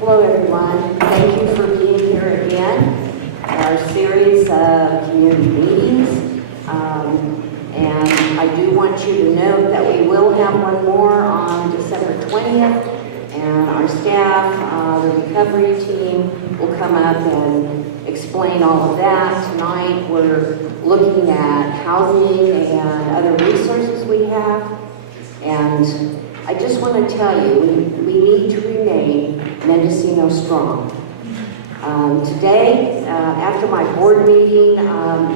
Hello, everyone. Thank you for being here again at our series of community meetings. And I do want you to note that we will have one more on December 20th, and our staff, the recovery team, will come up and explain all of that. Tonight, we're looking at housing and other resources we have. And I just want to tell you, we need to remain Mendocino strong. Today, after my board meeting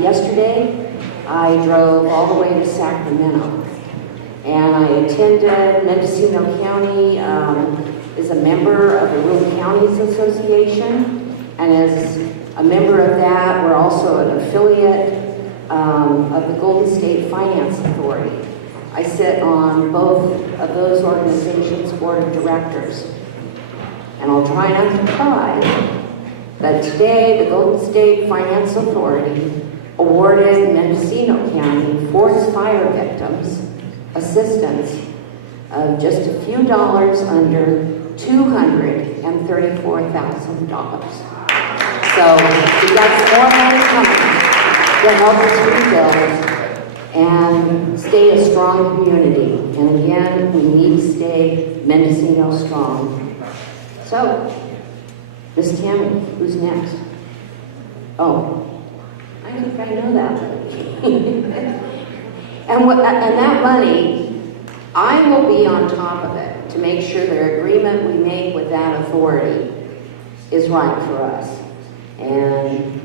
yesterday, I drove all the way to Sacramento. And I attended Mendocino County, is a member of the Rural Counties Association. And as a member of that, we're also an affiliate of the Golden State Finance Authority. I sit on both of those organizations' board of directors. And I'll try not to cry, but today the Golden State Finance Authority awarded Mendocino County for its fire victims assistance of just a few dollars under $234,000. So we got some more money coming to help us rebuild and stay a strong community. And again, we need to stay Mendocino strong. So, Miss Tammy, who's next? Oh, I think I know that. And that money, I will be on top of it to make sure the agreement we make with that authority is right for us. And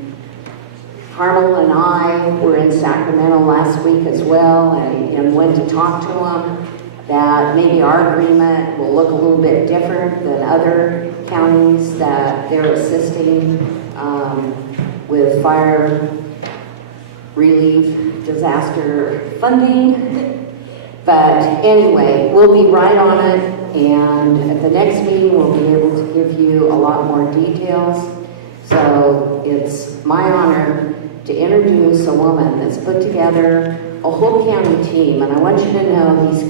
Carmel and I were in Sacramento last week as well, and went to talk to them that maybe our agreement will look a little bit different than other counties that they're assisting with fire relief, disaster funding. But anyway, we'll be right on it, and at the next meeting we'll be able to give you a lot more details. So it's my honor to introduce a woman that's put together a whole county team. And I want you to know these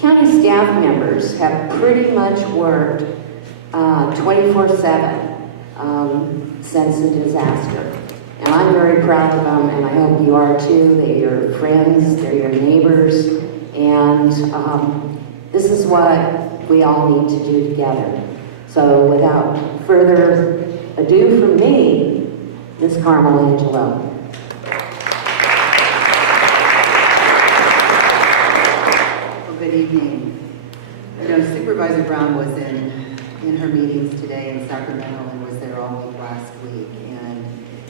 county staff members have pretty much worked 24/7 since the disaster. And I'm very proud of them, and I hope you are too. They're your friends, they're your neighbors, and this is what we all need to do together. So without further ado from me, Ms. Carmel Angelo. Well, good evening. You know, Supervisor Brown was in her meetings today in Sacramento and was there all week last week. And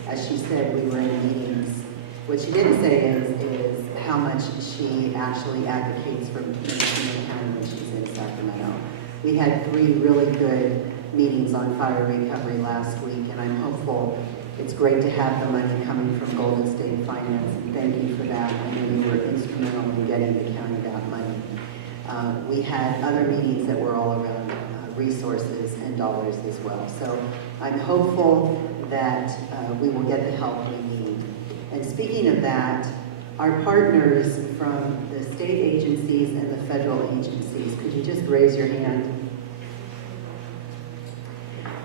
as she said, we were in meetings. What she didn't say is how much she actually advocates for Mendocino County when she's in Sacramento. We had 3 really good meetings on fire recovery last week, and I'm hopeful. It's great to have the money coming from Golden State Finance, and thank you for that. I know you were instrumental in getting the county that money. We had other meetings that were all around resources and dollars as well. So I'm hopeful that we will get the help we need. And speaking of that, our partners from the state agencies and the federal agencies, could you just raise your hand?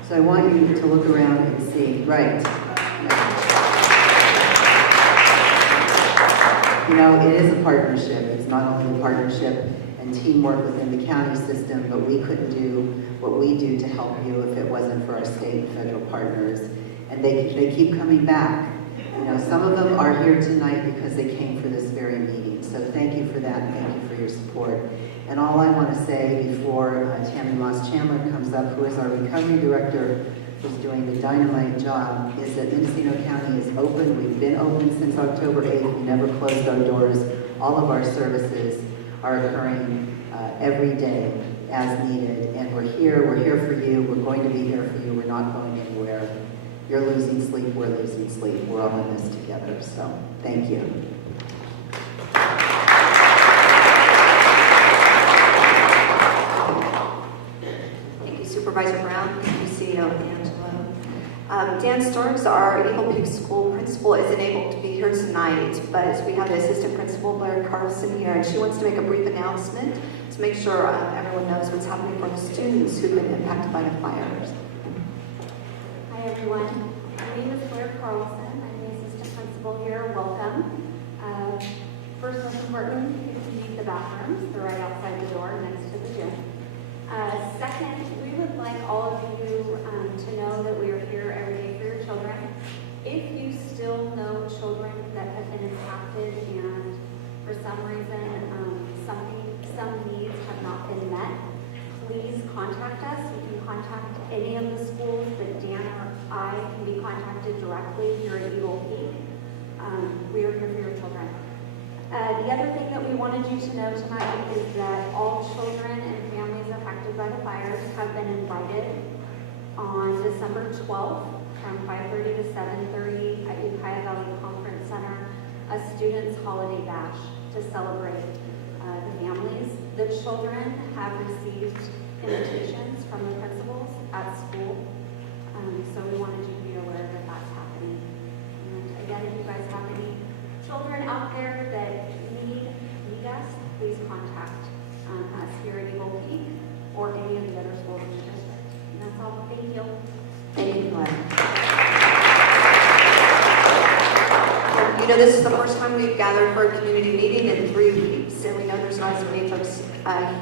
So I want you to look around and see, right. You know, it is a partnership. It's not only a partnership and teamwork within the county system, but we couldn't do what we do to help you if it wasn't for our state and federal partners. And they keep coming back. You know, some of them are here tonight because they came for this very meeting. So thank you for that, and thank you for your support. And all I want to say before Tammy Moss-Chandler comes up, who is our recovery director, who's doing the dynamite job, is that Mendocino County is open. We've been open since October 8th. We never closed our doors. All of our services are occurring every day as needed. And we're here for you. We're going to be here for you. We're not going anywhere. You're losing sleep, we're losing sleep. We're all in this together. So thank you. Supervisor Brown, thank you, CEO Angelo. Dan Storms, our Eagle Peak School principal, is unable to be here tonight, but we have the assistant principal, Blair Carlson, here, and she wants to make a brief announcement to make sure everyone knows what's happening for the students who've been impacted by the fires. Hi everyone, my name is Blair Carlson. I'm the assistant principal here. Welcome. First, most important, if you need the bathrooms, they're right outside the door next to the gym. Second, we would like all of you to know that we are here every day for your children. If you still know children that have been impacted and for some reason some needs have not been met, please contact us. You can contact any of the schools, but Dan or I can be contacted directly here at Eagle Peak. We are here for your children. The other thing that we wanted you to know tonight is that all children and families affected by the fires have been invited on December 12th from 5:30 to 7:30 at Ukiah Valley Conference Center, a students' holiday bash to celebrate the families. The children have received invitations from the principals at school, so we wanted you to be aware that that's happening. And again, if you guys have any children out there that need us, please contact us here at Eagle Peak or any of the other schools in the district. And that's all. Thank you. Thank you, Blair. You know, this is the first time we've gathered for a community meeting in 3 weeks, and we know there's not as many folks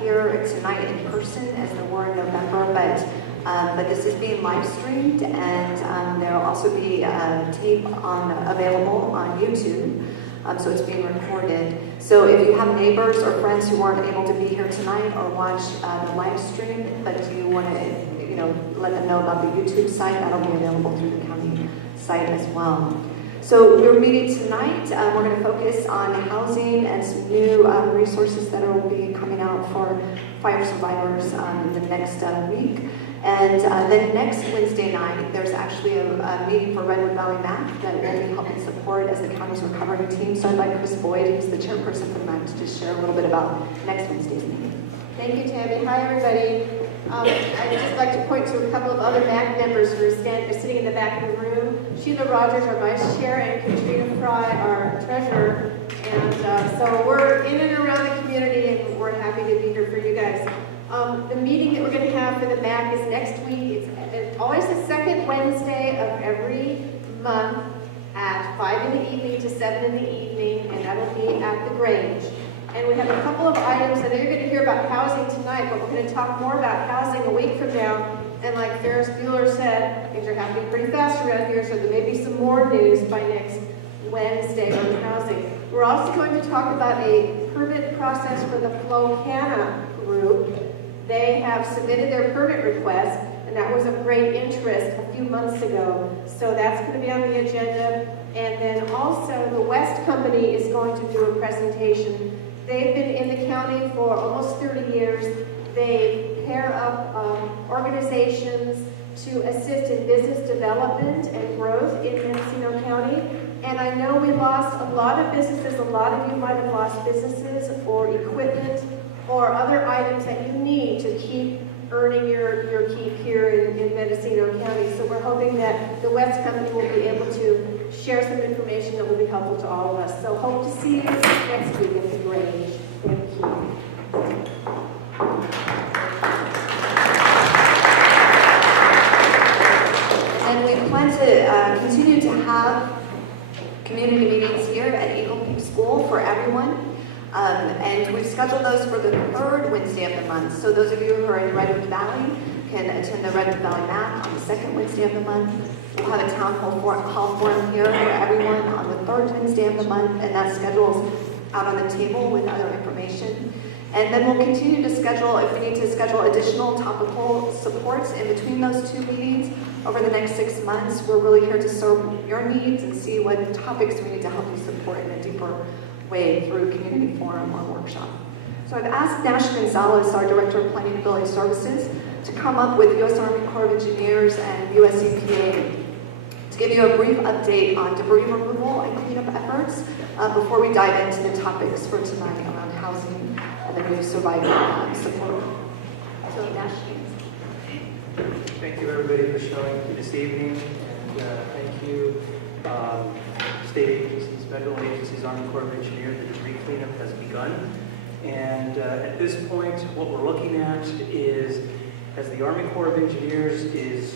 here tonight in person as there were in November, but this is being live streamed, and there will also be tape available on YouTube, so it's being recorded. So if you have neighbors or friends who weren't able to be here tonight or watch the live stream, but you want to, let them know about the YouTube site, that'll be available through the county site as well. So we're meeting tonight. We're going to focus on housing and some new resources that will be coming out for fire survivors in the next week. And then next Wednesday night, there's actually a meeting for Redwood Valley MAC that will be helping support as the county's recovery team, started by Chris Boyd, who's the chairperson for MAC, to just share a little bit about next Wednesday's meeting. Thank you, Tammy. Hi, everybody. I'd just like to point to a couple of other MAC members who are sitting in the back of the room. Sheila Rogers, our vice chair, and Katrina Fry, our treasurer. And so we're in and around the community, and we're happy to be here for you guys. The meeting that we're going to have for the MAC is next week. It's always the second Wednesday of every month at 5 in the evening to 7 in the evening, and that'll be at the Grange. And we have a couple of items. I know you're going to hear about housing tonight, but we're going to talk more about housing a week from now. And like Ferris Bueller said, things are happening pretty fast around here, so there may be some more news by next Wednesday on housing. We're also going to talk about a permit process for the Flocana group. They have submitted their permit request, and that was of great interest a few months ago. So that's going to be on the agenda. And then also the West Company is going to do a presentation. They've been in the county for almost 30 years. They pair up organizations to assist in business development and growth in Mendocino County. And I know we lost a lot of businesses. A lot of you might have lost businesses or equipment or other items that you need to keep earning your keep here in Mendocino County. So we're hoping that the West Company will be able to share some information that will be helpful to all of us. So hope to see you next week at the Grange. Thank you. And we plan to continue to have community meetings here at Eagle Peak School for everyone. And we've scheduled those for the third Wednesday of the month. So those of you who are in Redwood Valley can attend the Redwood Valley MAC on the second Wednesday of the month. We'll have a town hall forum here for everyone on the third Wednesday of the month, and that schedule's out on the table with other information. And then we'll continue to schedule, if we need to schedule additional topical supports in between those two meetings over the next 6 months. We're really here to serve your needs and see what topics we need to help you support in a deeper way through community forum or workshop. So I've asked Nash Gonzalez, our Director of Planning and Building Services, to come up with U.S. Army Corps of Engineers and U.S. EPA to give you a brief update on debris removal and cleanup efforts before we dive into the topics for tonight around housing and the new survivor support. So Nash. Thank you everybody for showing this evening, and thank you state agencies federal agency's Army Corps of Engineers. The debris cleanup has begun. And at this point, what we're looking at is, as the Army Corps of Engineers is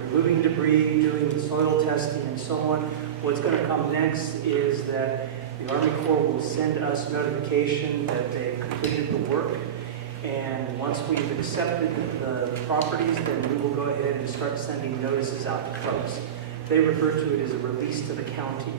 removing debris, doing soil testing and so on, what's going to come next is that the Army Corps will send us notification that they've completed the work. And once we've accepted the properties, then we will go ahead and start sending notices out to folks. They refer to it as a release to the county.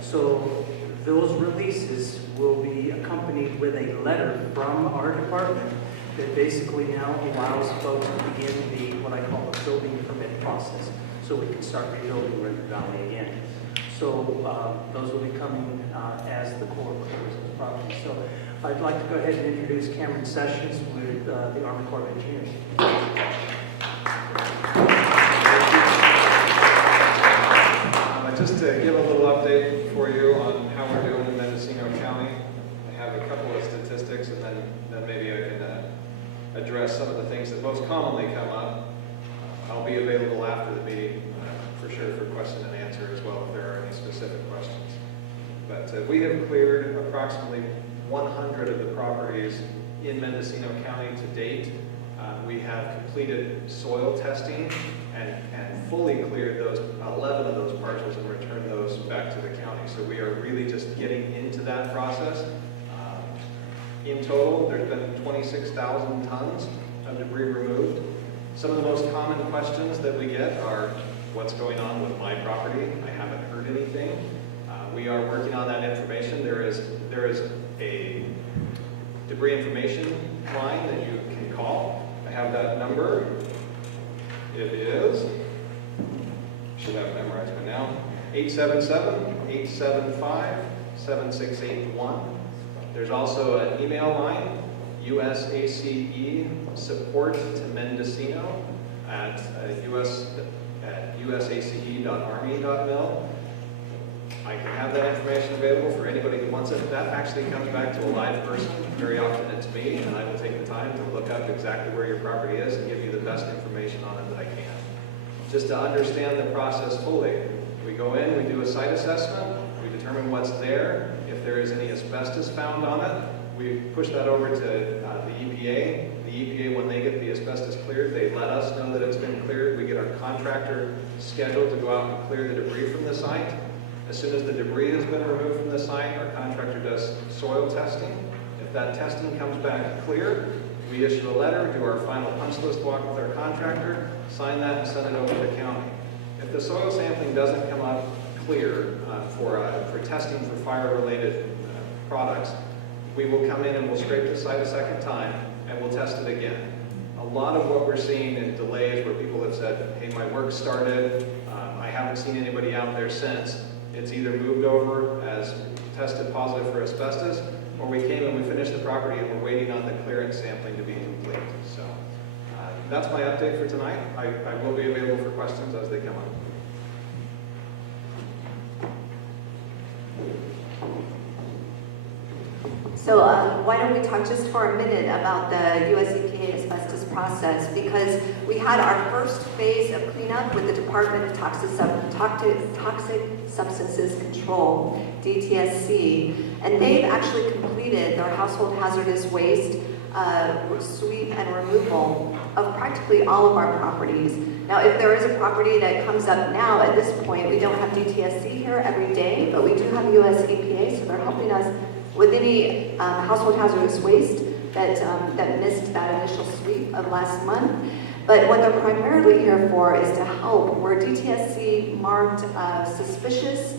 So those releases will be accompanied with a letter from our department that basically now allows folks to begin the, what I call the building permit process, so we can start rebuilding Redwood Valley again. So those will be coming as the Corps clears those properties. So I'd like to go ahead and introduce Cameron Sessions with the Army Corps of Engineers. Just to give a little update for you on how we're doing in Mendocino County. I have a couple of statistics, and then maybe I can address some of the things that most commonly come up. I'll be available after the meeting for sure for question and answer as well if there are any specific questions. But we have cleared approximately 100 of the properties in Mendocino County to date. We have completed soil testing and fully cleared those 11 of those parcels and returned those back to the county. So we are really just getting into that process. In total, there's been 26,000 tons of debris removed. Some of the most common questions that we get are, what's going on with my property? I haven't heard anything. We are working on that information. There is a debris information line that you can call. I have that number. It is, should have it memorized by now, 877-875-7681. There's also an email line, USACE support to Mendocino at usace.army.mil. I can have that information available for anybody who wants it. That actually comes back to a live person. Very often it's me, and I will take the time to look up exactly where your property is and give you the best information on it that I can. Just to understand the process fully, we go in, we do a site assessment, we determine what's there. If there is any asbestos found on it, we push that over to the EPA. The EPA, when they get the asbestos cleared, they let us know that it's been cleared. We get our contractor scheduled to go out and clear the debris from the site. As soon as the debris has been removed from the site, our contractor does soil testing. If that testing comes back clear, we issue a letter, do our final punch list walk with our contractor, sign that and send it over to the county. If the soil sampling doesn't come up clear for testing for fire-related products, we will come in and we'll scrape the site a second time and we'll test it again. A lot of what we're seeing in delays where people have said, hey, my work started, I haven't seen anybody out there since. It's either moved over as tested positive for asbestos, or we came and we finished the property and we're waiting on the clearance sampling to be complete. So that's my update for tonight. I will be available for questions as they come up. So why don't we talk just for a minute about the US EPA asbestos process, because we had our first phase of cleanup with the Department of Toxic Substances Control, DTSC, and they've actually completed their household hazardous waste sweep and removal of practically all of our properties. Now, if there is a property that comes up now, at this point, we don't have DTSC here every day, but we do have US EPA, so they're helping us with any household hazardous waste that missed that initial sweep of last month. But what they're primarily here for is to help where DTSC marked suspicious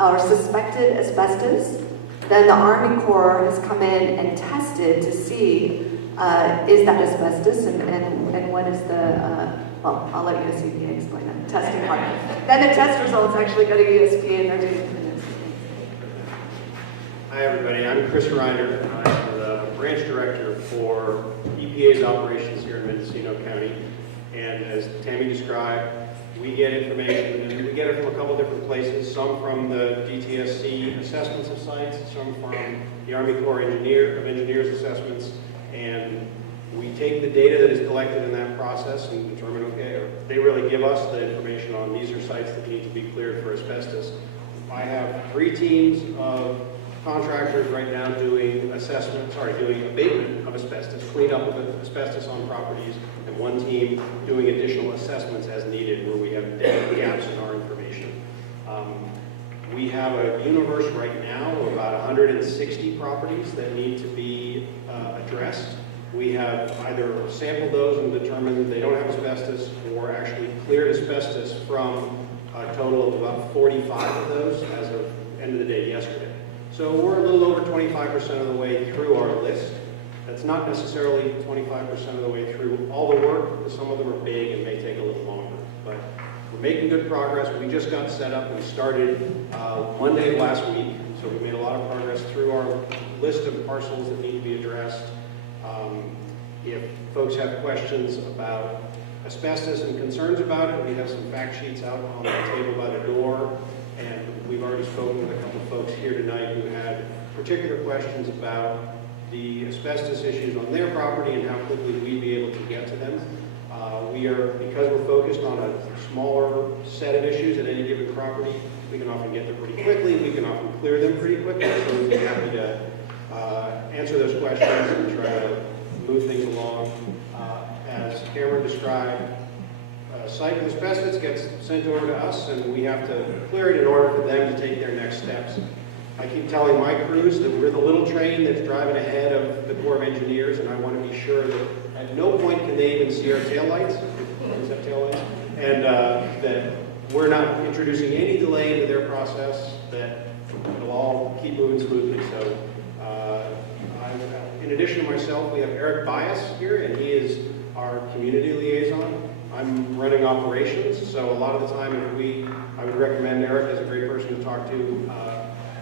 or suspected asbestos. Then the Army Corps has come in and tested to see is that asbestos and what is the, well, I'll let USEPA explain that, the testing part. Then the test results actually go to USPA and they're doing it. Hi everybody, I'm Chris Reiner. I'm the branch director for EPA's operations here in Mendocino County. And as Tammy described, we get information, and we get it from a couple different places, some from the DTSC assessments of sites, some from the Army Corps of Engineers assessments, and we take the data that is collected in that process and determine, okay, or they really give us the information on these are sites that need to be cleared for asbestos. I have 3 teams of contractors right now doing doing abatement of asbestos, cleanup of asbestos on properties, and 1 team doing additional assessments as needed where we have gaps in our information. We have a universe right now of about 160 properties that need to be addressed. We have either sampled those and determined that they don't have asbestos, or actually cleared asbestos from a total of about 45 of those as of end of the day yesterday. So we're a little over 25% of the way through our list. That's not necessarily 25% of the way through all the work, because some of them are big and may take a little longer. But we're making good progress. We just got set up and started Monday of last week, so we made a lot of progress through our list of parcels that need to be addressed. If folks have questions about asbestos and concerns about it, we have some fact sheets out on the table by the door, and we've already spoken with a couple of folks here tonight who had particular questions about the asbestos issues on their property and how quickly we'd be able to get to them. Because we're focused on a smaller set of issues at any given property, we can often get them pretty quickly, we can often clear them pretty quickly, so we'd be happy to answer those questions and try to move things along. As Cameron described, a site with asbestos gets sent over to us, and we have to clear it in order for them to take their next steps. I keep telling my crews that we're the little train that's driving ahead of the Corps of Engineers, and I want to be sure that at no point can they even see our taillights, and that we're not introducing any delay into their process, that it'll all keep moving smoothly. So in addition to myself, we have Eric Bias here, and he is our community liaison. I'm running operations, so a lot of the time I would recommend Eric as a great person to talk to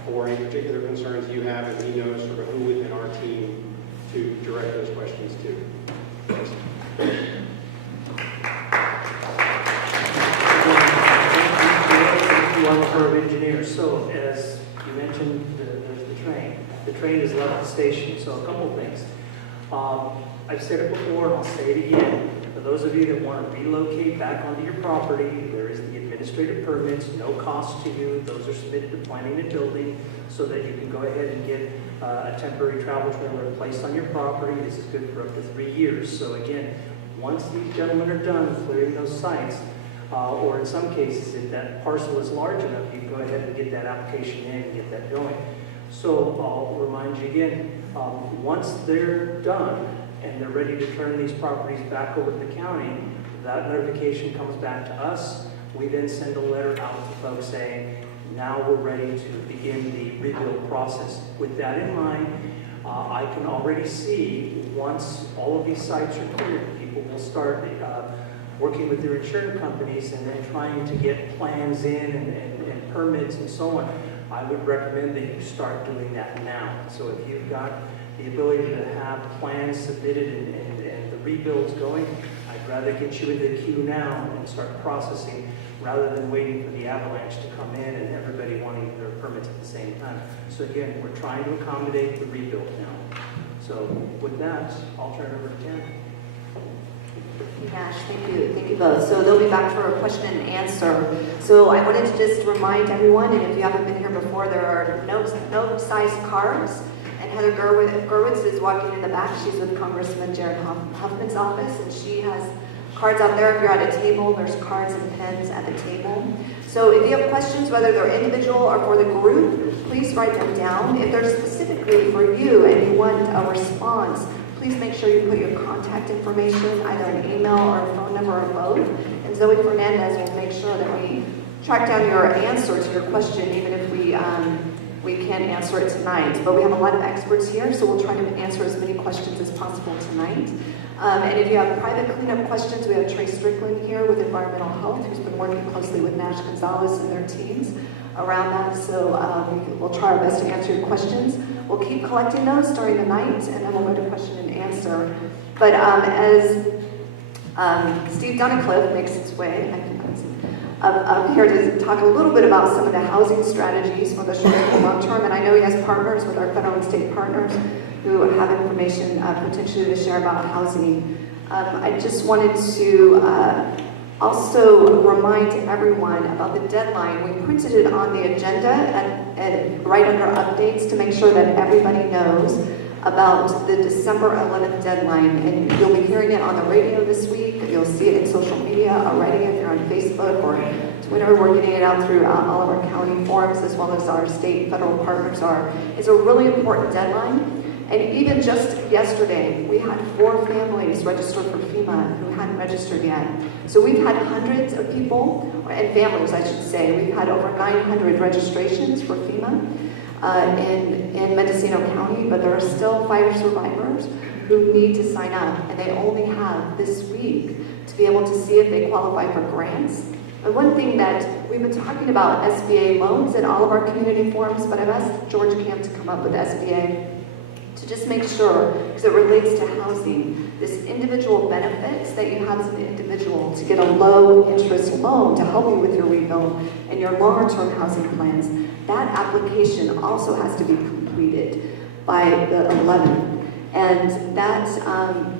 for any particular concerns you have, and he knows sort of who within our team to direct those questions to. Thanks. Thank you, Army Corps of Engineers. So, as you mentioned, there's the train. The train has left the station, so a couple of things. I've said it before, and I'll say it again. For those of you that want to relocate back onto your property, there is the administrative permits, no cost to you. Those are submitted to planning and building so that you can go ahead and get a temporary travel trailer placed on your property. This is good for up to 3 years. So again, once these gentlemen are done clearing those sites, or in some cases, if that parcel is large enough, you can go ahead and get that application in and get that going. So I'll remind you again, once they're done and they're ready to turn these properties back over to the county, that notification comes back to us. We then send a letter out to folks saying, now we're ready to begin the rebuild process. With that in mind, I can already see once all of these sites are cleared, people will start working with their insurance companies and then trying to get plans in and permits and so on. I would recommend that you start doing that now. So if you've got the ability to have plans submitted and the rebuilds going, I'd rather get you in the queue now and start processing rather than waiting for the avalanche to come in and everybody wanting their permits at the same time. So again, we're trying to accommodate the rebuild now. So with that, I'll turn it over to Ken. Nash, thank you both. So they'll be back for a question and answer. So I wanted to just remind everyone, and if you haven't been here before, there are note-sized cards, and Heather Gerwitz is walking in the back. She's with Congressman Jared Huffman's office, and she has cards out there. If you're at a table, there's cards and pens at the table. So if you have questions, whether they're individual or for the group, please write them down. If they're specifically for you and you want a response, please make sure you put your contact information, either an email or a phone number or both. And Zoe Fernandez will make sure that we track down your answer to your question, even if we can't answer it tonight. But we have a lot of experts here, so we'll try to answer as many questions as possible tonight. And if you have private cleanup questions, we have Trey Strickland here with Environmental Health, who's been working closely with Nash Gonzalez and their teams around that. So we'll try our best to answer your questions. We'll keep collecting those during the night, and then we'll go to question and answer. But as Steve Dunnicliff makes his way up here to talk a little bit about some of the housing strategies for the short and long term, and I know he has partners with our federal and state partners who have information potentially to share about housing. I just wanted to Also remind everyone about the deadline. We printed it on the agenda and right under updates to make sure that everybody knows about the December 11th deadline. And you'll be hearing it on the radio this week. You'll see it in social media already if you're on Facebook or Twitter. We're getting it out through all of our county forums as well as our state and federal partners are. It's a really important deadline. And even just yesterday, we had 4 families registered for FEMA who hadn't registered yet. So we've had hundreds of people, and families I should say, we've had over 900 registrations for FEMA in Mendocino County, but there are still fire survivors who need to sign up, and they only have this week to be able to see if they qualify for grants. And one thing that we've been talking about SBA loans in all of our community forums, but I've asked George Camp to come up with SBA to just make sure, because it relates to housing, this individual benefits that you have as an individual to get a low interest loan to help you with your rebuild and your longer term housing plans. That application also has to be completed by the 11th. And that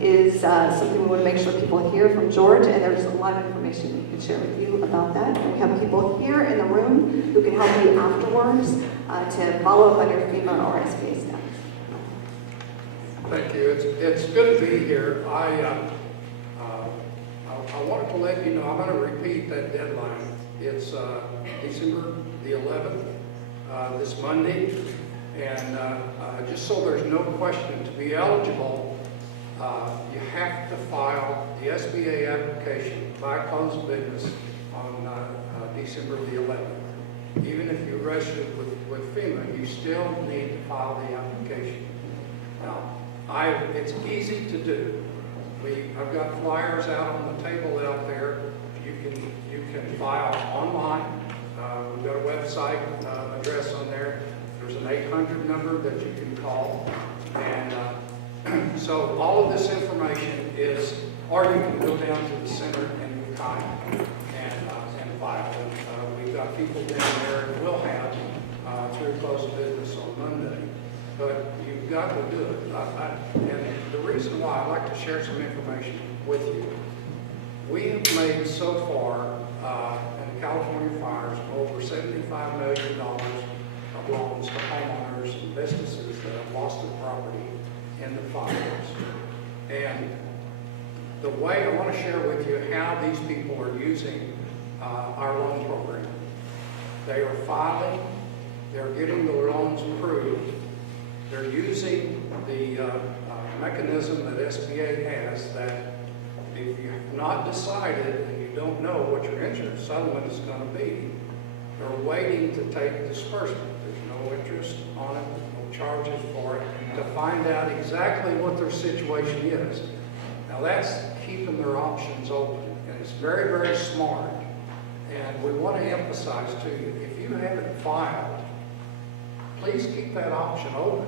is something we want to make sure people hear from George, and there's a lot of information we can share with you about that. And we have people here in the room who can help you afterwards to follow up on your FEMA or SBA status. Thank you. It's good to be here. I wanted to let you know, I'm going to repeat that deadline. It's December the 11th, this Monday. And just so there's no question, to be eligible, you have to file the SBA application by close of business on December the 11th. Even if you registered with FEMA, you still need to file the application. Now, it's easy to do. I've got flyers out on the table out there. You can file online. We've got a website address on there. There's an 800 number that you can call. And so all of this information is, or you can go down to the center and kind and file. We've got people down there and we'll have through close of business on Monday. But you've got to do it. And the reason why I'd like to share some information with you, we have made so far in California fires over $75 million of loans to homeowners and businesses that have lost their property in the fires. And the way I want to share with you how these people are using our loan program. They are filing, they're getting the loans approved. They're using the mechanism that SBA has that if you've not decided and you don't know what your insurance settlement is going to be, they're waiting to take disbursement. There's no interest on it, no charges for it, to find out exactly what their situation is. Now that's keeping their options open, and it's very, very smart. And we want to emphasize to you, if you haven't filed, please keep that option open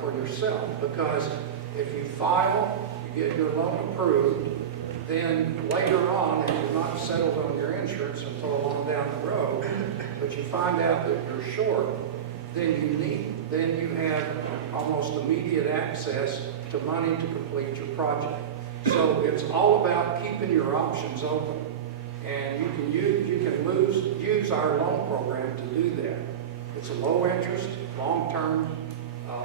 for yourself, because if you file, you get your loan approved, then later on, if you're not settled on your insurance until along down the road, but you find out that you're short, then you have almost immediate access to money to complete your project. So it's all about keeping your options open, and you can use our loan program to do that. It's a low interest, long-term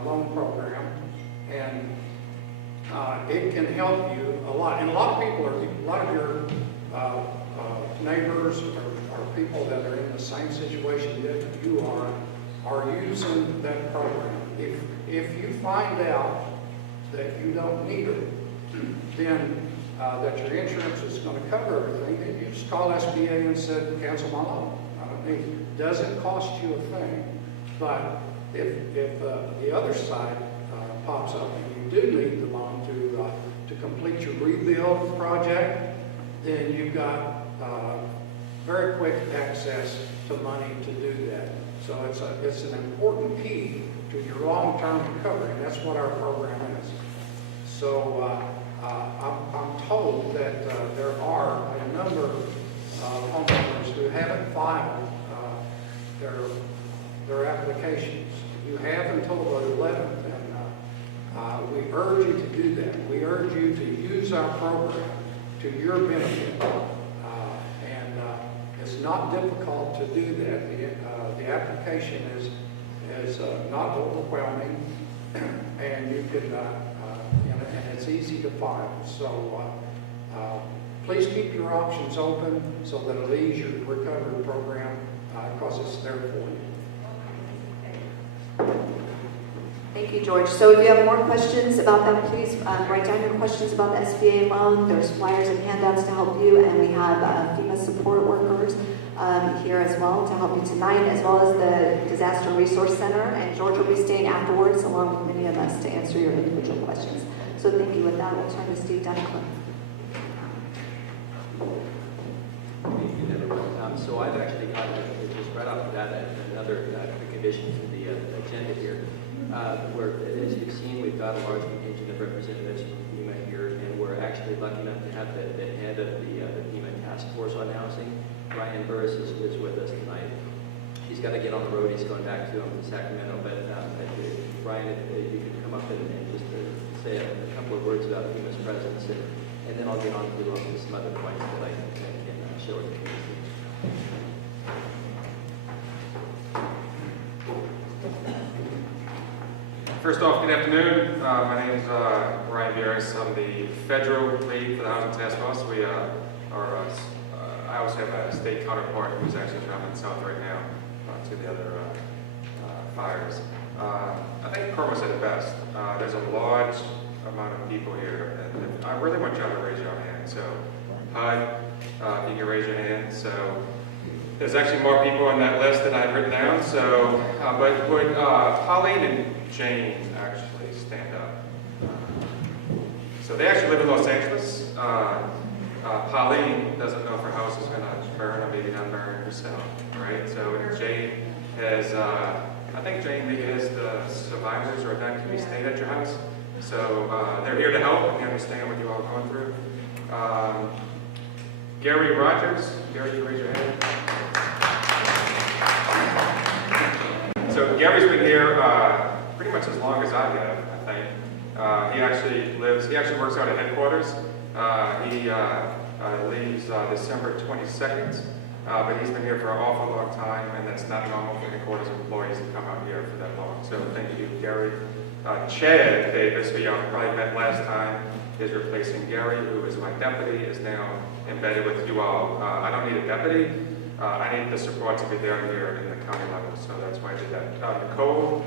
loan program, and it can help you a lot. And a lot of your neighbors or people that are in the same situation that you are using that program. If you find out that you don't need it, then that your insurance is going to cover everything, then you just call SBA and said, cancel my loan. I don't need it. Doesn't cost you a thing. But if the other side pops up and you do need the loan to complete your rebuild project, then you've got very quick access to money to do that. So it's an important key to your long-term recovery, and that's what our program is. So I'm told that there are a number of homeowners who haven't filed their applications. You have until the 11th, and we urge you to do that. We urge you to use our program to your benefit. not difficult to do that. The application is not overwhelming, and you can, and it's easy to file. So please keep your options open so that it leads your recovery program because it's there for you. Thank you, George. So if you have more questions about that, please write down your questions about the SBA loan. There's flyers and handouts to help you, and we have FEMA support workers here as well to help you tonight, as well as the Disaster Resource Center. And George will be staying afterwards, along with many of us, to answer your individual questions. So thank you. With that, we'll turn to Steve Duncliffe. Thank you, everyone. So I've actually got, just right off the bat, another quick addition to the agenda here. Where, as you've seen, we've got a large contingent of representatives from FEMA here, and we're actually lucky enough to have the head of the FEMA Task Force on Housing, Ryan Burris, is with us tonight. He's got to get on the road. He's going back to Sacramento, but Ryan, if you could come up and just say a couple of words about FEMA's presence, and then I'll get on to some other points that I can share with the community. First off, good afternoon. My name is Ryan Burris. I'm the federal lead for the Housing Task Force. I also have a state counterpart who's actually traveling south right now to the other fires. I think Corma said it best. There's a large amount of people here, and I really want you all to raise your hand. So, HUD, if you can raise your hand. So, there's actually more people on that list than I've written down. So, but would Pauline and Jane actually stand up? So they actually live in Los Angeles. Pauline doesn't know if her house is going to burn or maybe not burn herself, right? So Jane has, I think Jane is the survivors or evacuees stayed at your house. So they're here to help and understand what you all are going through. Gary Rogers, Gary, can you raise your hand? So Gary's been here pretty much as long as I have, I think. He actually works out at headquarters. He leaves December 22nd, but he's been here for an awful long time, and that's not normal for headquarters employees to come out here for that long. So thank you, Gary. Chad Davis, who y'all probably met last time, is replacing Gary, who is my deputy, is now embedded with you all. I don't need a deputy. I need the support to be down here in the county level, so that's why I did that. Nicole,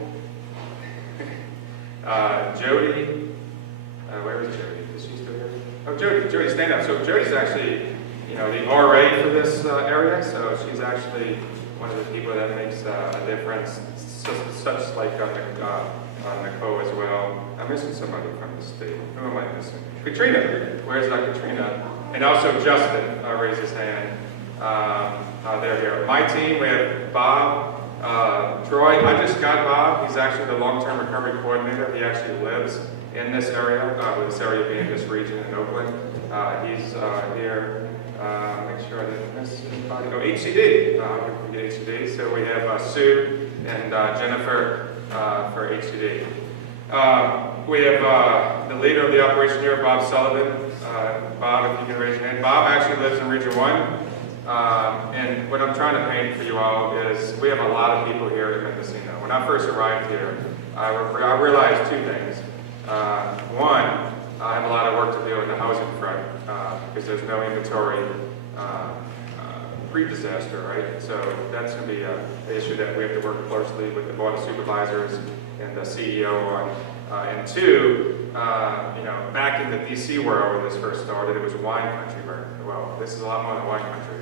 Jody, where is Jody? Is she still here? Oh, Jody, stand up. So Jody's actually, the RA for this area, so she's actually one of the people that makes a difference, such like Nicole as well. I'm missing somebody from the state. Who am I missing? Katrina. Where's Katrina? And also Justin raised his hand. They're here. My team, we have Bob, Troy. I just got Bob. He's actually the long-term recovery coordinator. He actually lives in this area, with this area being this region in Oakland. He's here. Make sure I didn't miss anybody. Oh, HCD. I can forget HCD. So we have Sue and Jennifer for HCD. We have the leader of the operation here, Bob Sullivan. Bob, if you can raise your hand. Bob actually lives in Region 1. And what I'm trying to paint for you all is we have a lot of people here in Mendocino. When I first arrived here, I realized two things. One, I have a lot of work to do in the housing front because there's no inventory pre-disaster, right? So that's going to be an issue that we have to work closely with the Board of Supervisors and the CEO on. And two, back in the DC world when this first started, it was wine country. Well, this is a lot more than wine country.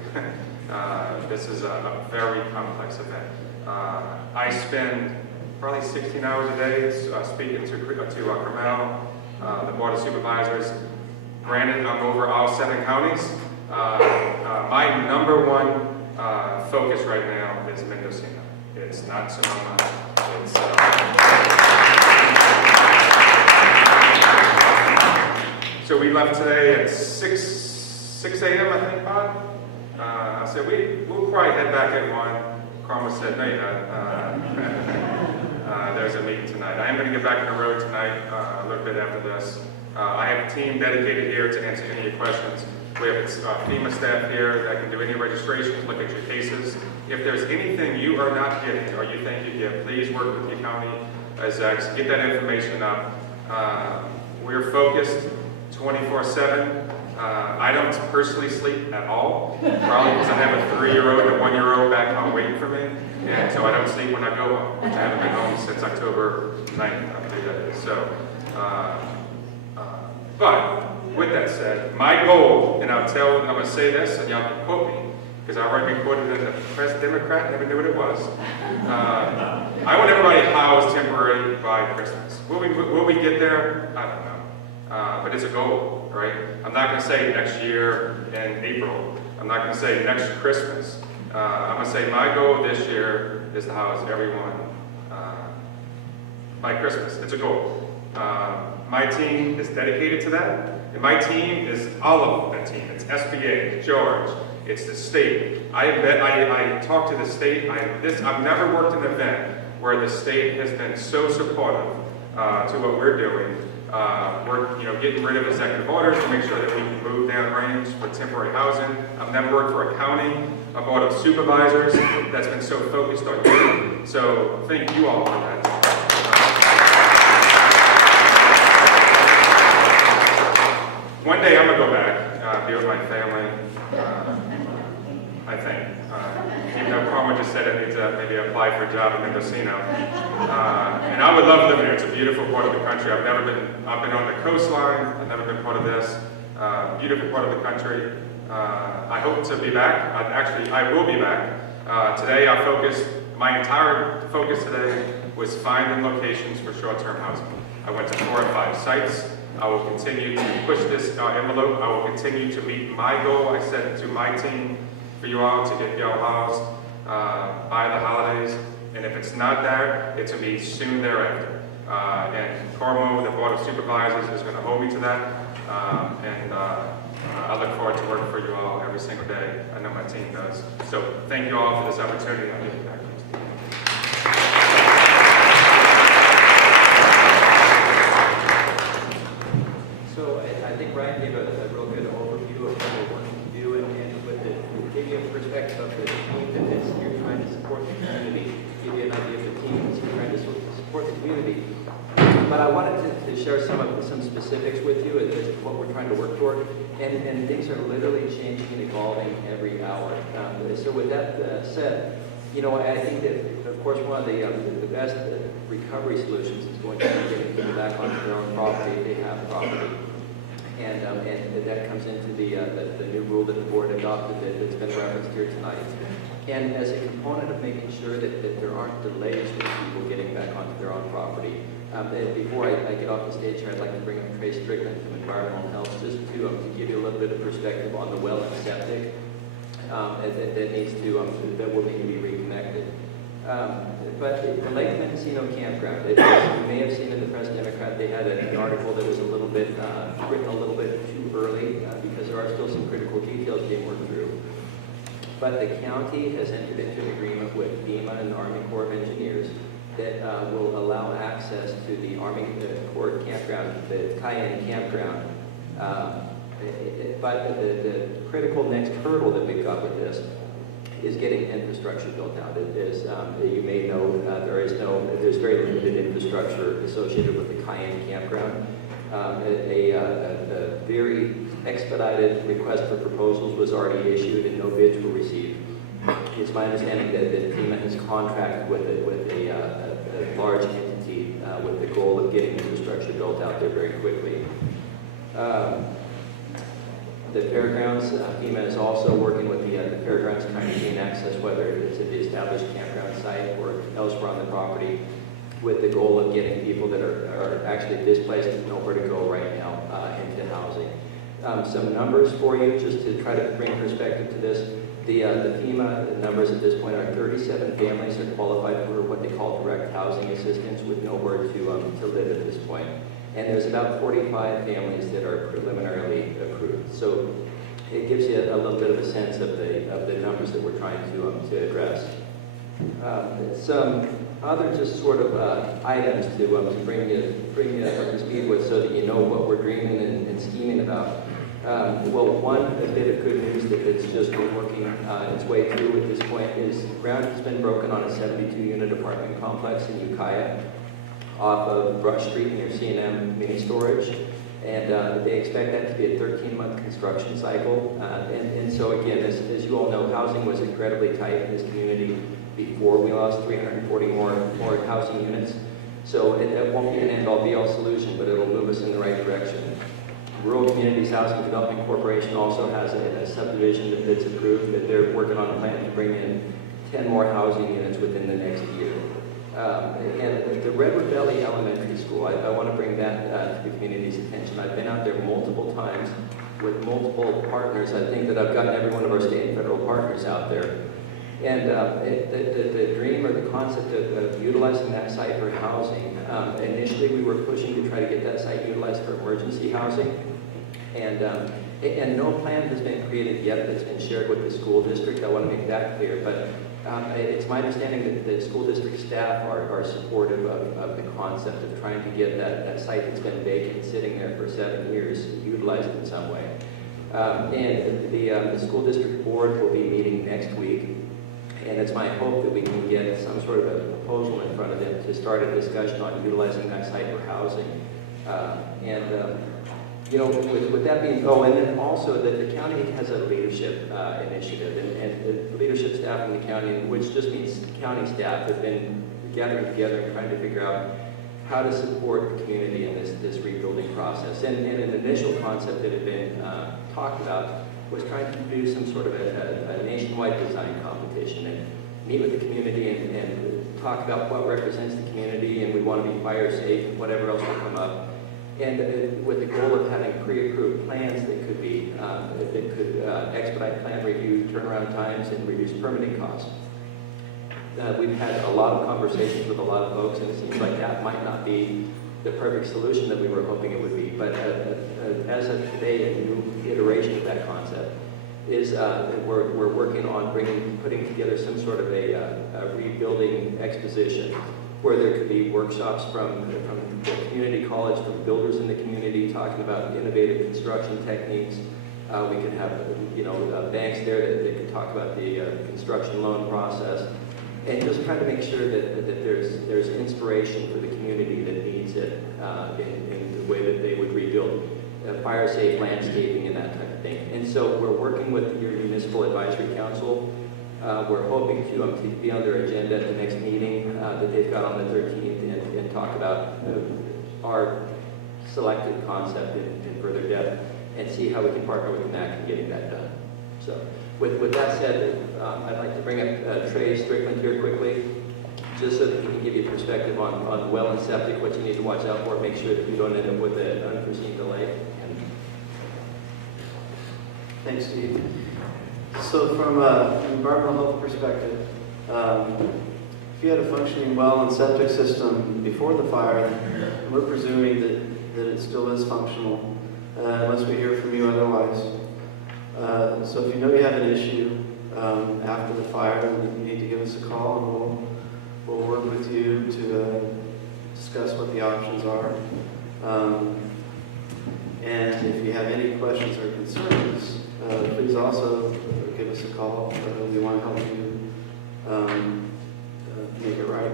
This is a very complex event. I spend probably 16 hours a day speaking to Carmel, the Board of Supervisors. Granted, I'm over all 7 counties. My number one focus right now is Mendocino. It's not Sonoma. It's so we left today at 6 a.m. I think, Bob. I said we'll probably head back at 1. Carmen said, no, you're not. there's a meeting tonight. I am going to get back on the road tonight a little bit after this. I have a team dedicated here to answer any of your questions. We have FEMA staff here that can do any registrations, look at your cases. If there's anything you are not getting or you think you get, please work with your county execs, get that information up. We're focused 24/7. I don't personally sleep at all, probably because I have a 3-year-old and a 1-year-old back home waiting for me, and so I don't sleep when I go home, which I haven't been home since October 9th, I believe that is. So, but with that said, my goal, and I'm going to say this, and y'all can quote me, because I already been quoted in the Press Democrat, never knew what it was. I want everybody housed temporarily by Christmas. Will we get there? I don't know. But it's a goal, right? I'm not going to say next year in April. I'm not going to say next Christmas. I'm going to say my goal this year is to house everyone by Christmas. It's a goal. My team is dedicated to that. And my team is all of that team. It's SBA, George, it's the state. I talked to the state. I've never worked in an event where the state has been so supportive to what we're doing. We're getting rid of executive orders to make sure that we can move down range for temporary housing. I've never worked for a county, a board of supervisors that's been so focused on you. So thank you all for that. One day I'm going to go back, be with my family, I think. Even though Carmen just said I need to maybe apply for a job in Mendocino. And I would love living here. It's a beautiful part of the country. I've been on the coastline. I've never been part of this. Beautiful part of the country. I hope to be back. I will be back. Today my entire focus today was finding locations for short-term housing. I went to 4 or 5 sites. I will continue to push this envelope. I will continue to meet my goal. I said to my team for you all to get y'all housed by the holidays. And if it's not there, it's going to be soon thereafter. And Cormo, the Board of Supervisors, is going to hold me to that. I look forward to working for you all every single day. I know my team does. So thank you all for this opportunity. I'll give it back to you. So I think Brian gave a real good overview of what we're wanting to do, and give you a perspective of the team that you're trying to support the community, give you an idea of the team that you're trying to support the community. But I wanted to share some specifics with you as to what we're trying to work toward, and things are literally changing and evolving every hour. So with that said, I think that, of course, one of the best recovery solutions is going to be getting people back onto their own property if they have property. And that comes into the new rule that the board adopted that's been referenced here tonight. And as a component of making sure that there aren't delays with people getting back onto their own property. Before I get off the stage here, I'd like to bring up Trace Strickland from Environmental Health just to give you a little bit of perspective on the well and septic that will need to be reconnected. But the Lake Mendocino campground, as you may have seen in the Press Democrat, they had an article that was a little bit written a little bit too early because there are still some critical details being worked through. But the county has entered into an agreement with FEMA and the Army Corps of Engineers that will allow access to the Army Corps campground, the Cayenne campground. But the critical next hurdle that we've got with this is getting infrastructure built out. As you may know, there's very limited infrastructure associated with the Cayenne campground. A very expedited request for proposals was already issued and no bids were received. It's my understanding that FEMA has contracted with a large entity with the goal of getting infrastructure built out there very quickly. The fairgrounds, FEMA is also working with the fairgrounds trying to gain access, whether it's at the established campground site or elsewhere on the property, with the goal of getting people that are actually displaced and nowhere to go right now into housing. Some numbers for you, just to try to bring perspective to this. The FEMA numbers at this point are 37 families are qualified for what they call direct housing assistance with nowhere to live at this point. And there's about 45 families that are preliminarily approved. So it gives you a little bit of a sense of the numbers that we're trying to address. Some other just sort of items to bring you up to speed with so that you know what we're dreaming and scheming about. Well, one bit of good news that's just been working its way through at this point is ground has been broken on a 72-unit apartment complex in Ukiah off of Brush Street near C&M Mini Storage. And they expect that to be a 13-month construction cycle. And so again, as you all know, housing was incredibly tight in this community before we lost 340 more housing units. So it won't be an end-all be-all solution, but it'll move us in the right direction. Rural Communities Housing Development Corporation also has a subdivision that's approved that they're working on a plan to bring in 10 more housing units within the next year. And the Redwood Valley Elementary School, I want to bring that to the community's attention. I've been out there multiple times with multiple partners. I think that I've gotten every one of our state and federal partners out there. And the dream or the concept of utilizing that site for housing, initially we were pushing to try to get that site utilized for emergency housing. And no plan has been created yet that's been shared with the school district. I want to make that clear. But it's my understanding that the school district staff are supportive of the concept of trying to get that site that's been vacant, sitting there for 7 years, utilized in some way. And the school district board will be meeting next week. And it's my hope that we can get some sort of a proposal in front of them to start a discussion on utilizing that site for housing. You know, with that being, and then also that the county has a leadership initiative, and the leadership staff in the county, which just means county staff, have been gathering together and trying to figure out how to support the community in this rebuilding process. And an initial concept that had been talked about was trying to do some sort of a nationwide design competition and meet with the community and talk about what represents the community, and we want to be fire safe and whatever else will come up. And with the goal of having pre-approved plans that could be that could expedite plan review, turnaround times, and reduce permitting costs. We've had a lot of conversations with a lot of folks, and it seems like that might not be the perfect solution that we were hoping it would be. But as of today, a new iteration of that concept is we're working on putting together some sort of a rebuilding exposition where there could be workshops from the community college, from builders in the community talking about innovative construction techniques. We could have banks there that could talk about the construction loan process, and just trying to make sure that there's inspiration for the community that needs it in the way that they would rebuild fire safe landscaping and that type of thing. And so we're working with your municipal advisory council. We're hoping to be on their agenda at the next meeting that they've got on the 13th and talk about our selected concept in further depth and see how we can partner with the MAC in getting that done. So with that said, I'd like to bring up Trey Strickland here quickly, just so that he can give you perspective on well and septic, what you need to watch out for, make sure that you don't end up with an unforeseen delay. Thanks, Steve. So from an environmental health perspective, if you had a functioning well and septic system before the fire, then we're presuming that it still is functional, unless we hear from you otherwise. So if you know you have an issue after the fire, then you need to give us a call, and we'll work with you to discuss what the options are. And if you have any questions or concerns, please also give us a call. We want to help you make it right.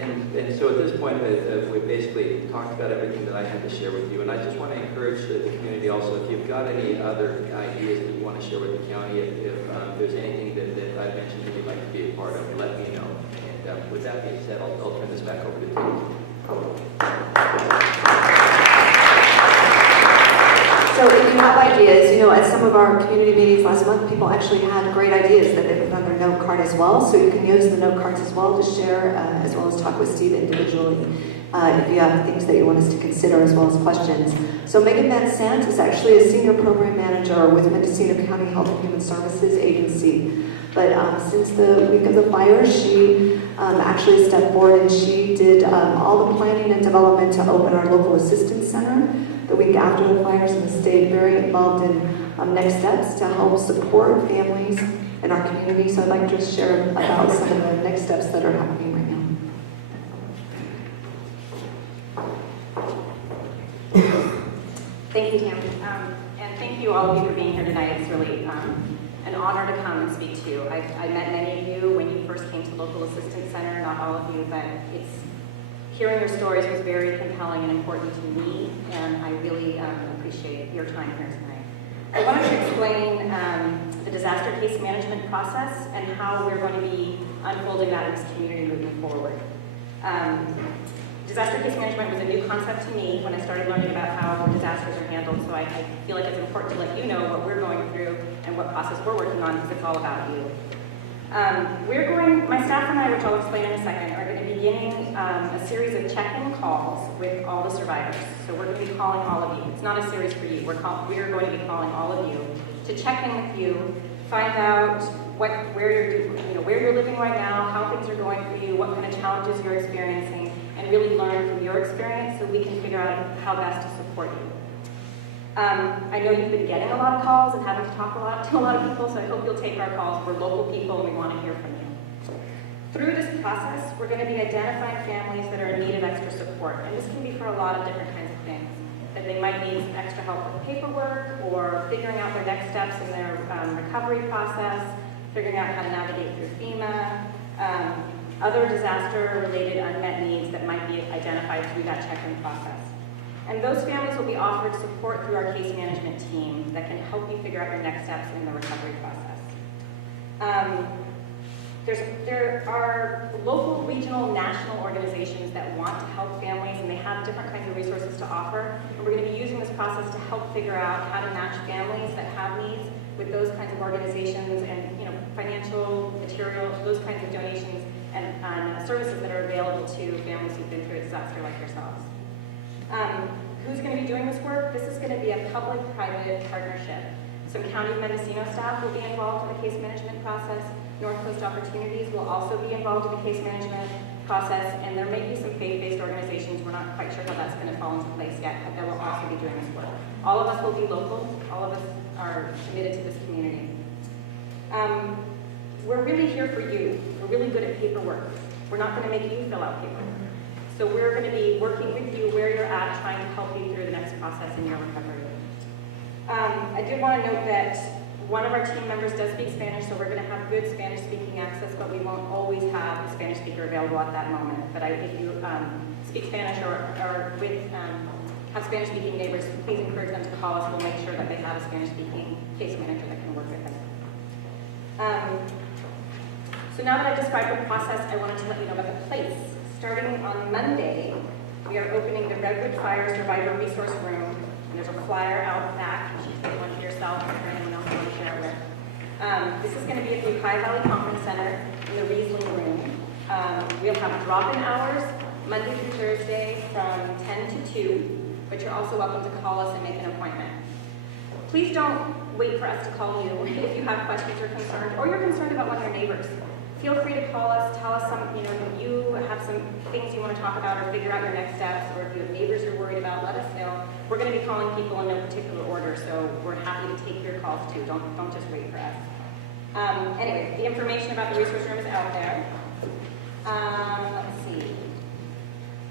And so at this point, we've basically talked about everything that I had to share with you. And I just want to encourage the community also, if you've got any other ideas that you want to share with the county, if there's anything that I've mentioned that you'd like to be a part of, let me know. And with that being said, I'll turn this back over to Tim. So if you have ideas, at some of our community meetings last month, people actually had great ideas that they put on their note card as well. So you can use the note cards as well to share, as well as talk with Steve individually if you have things that you want us to consider, as well as questions. So Megan Van Sant is actually a senior program manager with Mendocino County Health and Human Services Agency. But since the week of the fire, she actually stepped forward and she did all the planning and development to open our local assistance center the week after the fires, and stayed very involved in next steps to help support families in our community. So I'd like to just share about some of the next steps that are happening right now. Thank you, Tam. And thank you all of you for being here tonight. It's really an honor to come and speak to you. I met many of you when you first came to the Local Assistance Center, not all of you, but hearing your stories was very compelling and important to me, and I really appreciate your time here tonight. I wanted to explain the disaster case management process and how we're going to be unfolding that in this community moving forward. Disaster case management was a new concept to me when I started learning about how disasters are handled, so I feel like it's important to let you know what we're going through and what process we're working on, because it's all about you. My staff and I, which I'll explain in a second, are going to be beginning a series of check-in calls with all the survivors. So we're going to be calling all of you. It's not a series for you. We are going to be calling all of you to check in with you, find out where you're living right now, how things are going for you, what kind of challenges you're experiencing, and really learn from your experience so we can figure out how best to support you. I know you've been getting a lot of calls and having to talk to a lot of people, so I hope you'll take our calls. We're local people and we want to hear from you. Through this process, we're going to be identifying families that are in need of extra support, and this can be for a lot of different kinds of things. That they might need some extra help with paperwork, or figuring out their next steps in their recovery process, figuring out how to navigate through FEMA, other disaster-related unmet needs that might be identified through that check-in process. And those families will be offered support through our case management team that can help you figure out your next steps in the recovery process. There are local, regional, national organizations that want to help families, and they have different kinds of resources to offer. And we're going to be using this process to help figure out how to match families that have needs with those kinds of organizations and financial, material, those kinds of donations and services that are available to families who've been through a disaster like yourselves. Who's going to be doing this work? This is going to be a public-private partnership. Some County of Mendocino staff will be involved in the case management process. North Coast Opportunities will also be involved in the case management process, and there may be some faith-based organizations. We're not quite sure how that's going to fall into place yet, but they will also be doing this work. All of us will be local. All of us are committed to this community. We're really here for you. We're really good at paperwork. We're not going to make you fill out paperwork. So we're going to be working with you where you're at, trying to help you through the next process in your recovery. I did want to note that one of our team members does speak Spanish, so we're going to have good Spanish-speaking access, but we won't always have a Spanish speaker available at that moment. But if you speak Spanish or have Spanish-speaking neighbors, please encourage them to call us. We'll make sure that they have a Spanish-speaking case manager that can work with them. So now that I've described the process, I wanted to let you know about the place. Starting on Monday, we are opening the Redwood Fire Survivor Resource Room, and there's a flyer out back. You should take one to yourself or anyone else you want to share it with. This is going to be at the High Valley Conference Center in the Riesling Room. We'll have drop-in hours Monday through Thursday from 10 to 2, but you're also welcome to call us and make an appointment. Please don't wait for us to call you if you have questions or concerns, or you're concerned about one of your neighbors. Feel free to call us, tell us if you have some things you want to talk about or figure out your next steps, or if you have neighbors you're worried about, let us know. We're going to be calling people in no particular order, so we're happy to take your calls too. Don't just wait for us. Anyway, the information about the resource room is out there. Let's see.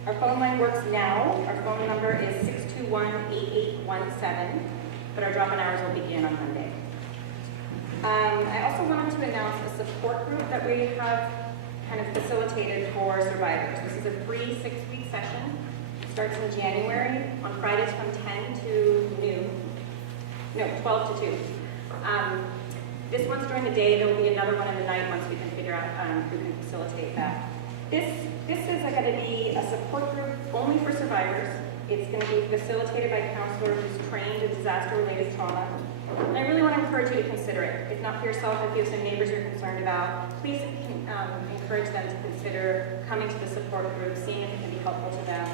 Our phone line works now. Our phone number is 621-8817, but our drop-in hours will begin on Monday. I also wanted to announce a support group that we have kind of facilitated for survivors. This is a free 6-week session. It starts in January on Fridays from 10 to noon. No, 12 to 2. This one's during the day. There will be another one in the night once we can figure out who can facilitate that. This is going to be a support group only for survivors. It's going to be facilitated by a counselor who's trained in disaster-related trauma. And I really want to encourage you to consider it. If not for yourself, if you have some neighbors you're concerned about, please encourage them to consider coming to the support group, seeing if it can be helpful to them.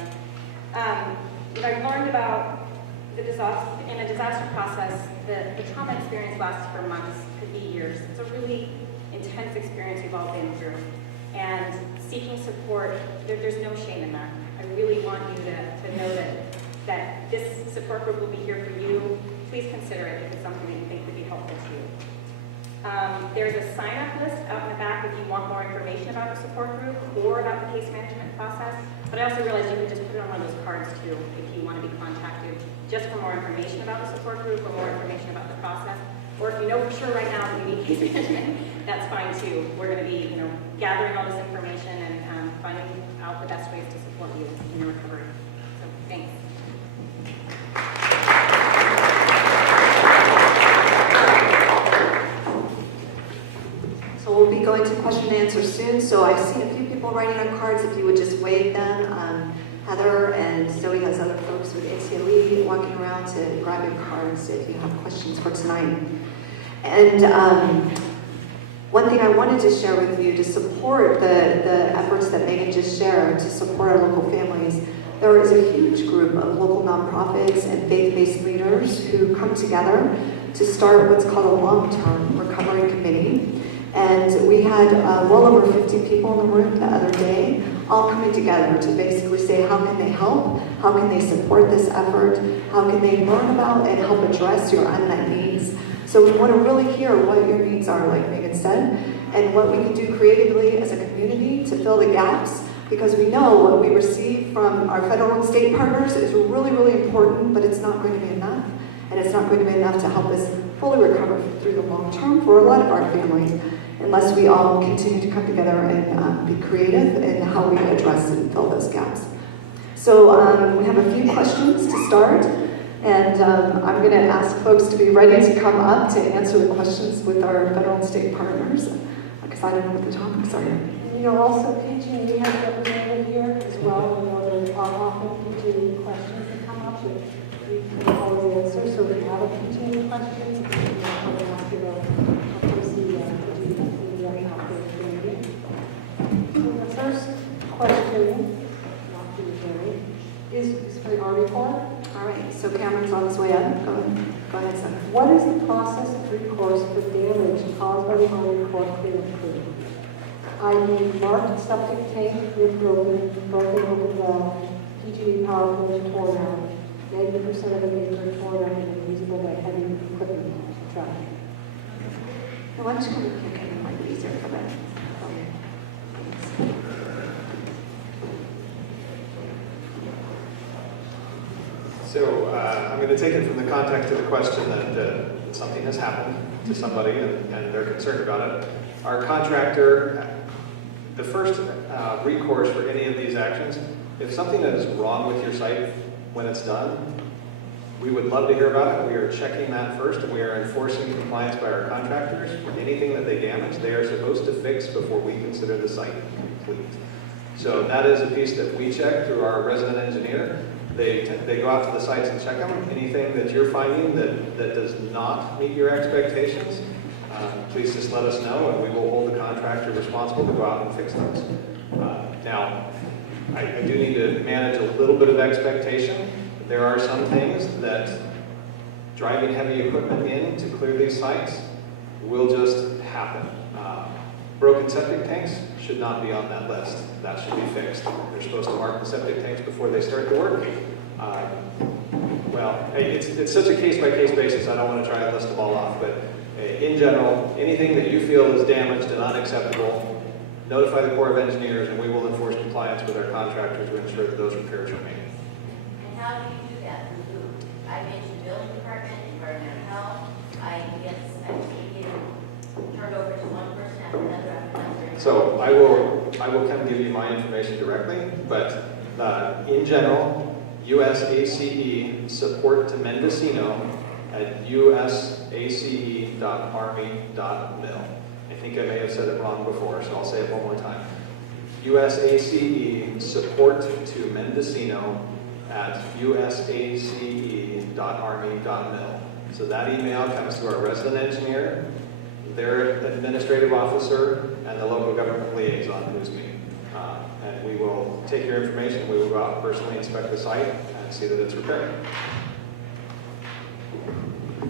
What I've learned about in a disaster process, the trauma experience lasts for months, could be years. It's a really intense experience we've all been through. And seeking support, there's no shame in that. I really want you to know that this support group will be here for you. Please consider it if it's something that you think would be helpful to you. There's a sign-up list out in the back if you want more information about the support group or about the case management process. But I also realized you could just put it on one of those cards too if you want to be contacted just for more information about the support group or more information about the process. Or if you know for sure right now that you need case management, that's fine too. We're going to be, gathering all this information and finding out the best ways to support you in your recovery. So thanks. So we'll be going to question and answer soon. So I've seen a few people writing on cards. If you would just wave them. Heather and Zoe has other folks with ACLE walking around to grab your cards if you have questions for tonight. And one thing I wanted to share with you to support the efforts that Megan just shared to support our local families, there is a huge group of local nonprofits and faith-based leaders who come together to start what's called a long-term recovery committee. And we had well over 50 people in the room the other day, all coming together to basically say, how can they help? How can they support this effort? How can they learn about and help address your unmet needs? So we want to really hear what your needs are, like Megan said, and what we can do creatively as a community to fill the gaps, because we know what we receive from our federal and state partners is really, really important, but it's not going to be enough. And it's not going to be enough to help us fully recover through the long term for a lot of our families, unless we all continue to come together and be creative in how we address and fill those gaps. So we have a few questions to start, and I'm going to ask folks to be ready to come up to answer the questions with our federal and state partners, because I don't know what the topics are. Also, PG&E has a representative here as well. There are often PG&E questions that come up that we can always answer. So if you have a PG&E question, you can come up to the PG&E community. So the first question, not to Jerry, is for the Army Corps. All right, so Cameron's on his way up. Go ahead, Senator. What is the process of recourse for damage caused by the Army Corps cleanup crew? I.e. marked septic tank roof broken open well, PG&E power pole torn out, 90% of the paper torn out and usable by heavy equipment traffic. Now, why don't you come up here, Kevin? It might be easier for them. So I'm going to take it from the context of the question that something has happened to somebody and they're concerned about it. Our contractor, the first recourse for any of these actions, if something is wrong with your site when it's done, we would love to hear about it. We are checking that first, and we are enforcing compliance by our contractors. Anything that they damage, they are supposed to fix before we consider the site complete. So that is a piece that we check through our resident engineer. They go out to the sites and check them. Anything that you're finding that does not meet your expectations, please just let us know, and we will hold the contractor responsible to go out and fix those. Now, I do need to manage a little bit of expectation. There are some things that driving heavy equipment in to clear these sites will just happen. Broken septic tanks should not be on that list. That should be fixed. They're supposed to mark the septic tanks before they start the work. Well, it's such a case-by-case basis, I don't want to try and list them all off, but in general, anything that you feel is damaged and unacceptable, notify the Corps of Engineers, and we will enforce compliance with our contractors to ensure that those repairs are made. And how do you do that? I mentioned building department, environmental health. I get turned over to one person after another after another. So I will come give you my information directly, but in general, USACE support to Mendocino at usace.army.mil. I think I may have said it wrong before, so I'll say it one more time. USACE support to Mendocino at usace.army.mil. So that email comes to our resident engineer, their administrative officer, and the local government liaison, who's me. And we will take your information, we will go out and personally inspect the site and see that it's repaired.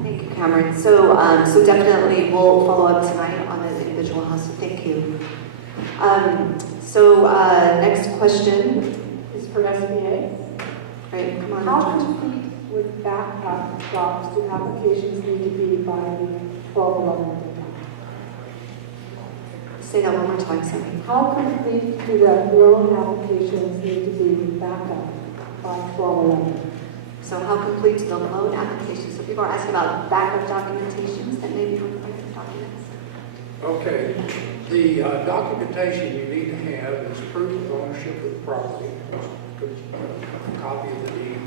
Thank you, Cameron. So definitely we'll follow up tonight on the individual house. So thank you. Next question is for SBA. Right, come on. How complete with backpack jobs do applications need to be by the 12/11 deadline? Say that one more time, sorry. How complete do the loan applications need to be backed up by 12/11? So how complete is the loan application? So people are asking about backup documentations that may be required for documents. Okay, the documentation you need to have is proof of ownership of the property, a copy of the deed,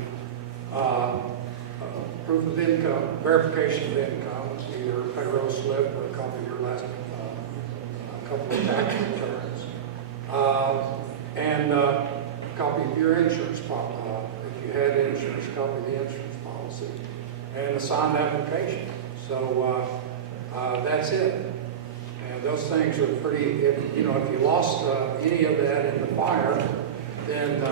proof of income, verification of income, either a payroll slip or a copy of your last couple of tax returns, and a copy of your insurance policy, if you had insurance, copy of the insurance policy, and a signed application. So that's it. And those things are pretty, if you lost any of that in the fire, then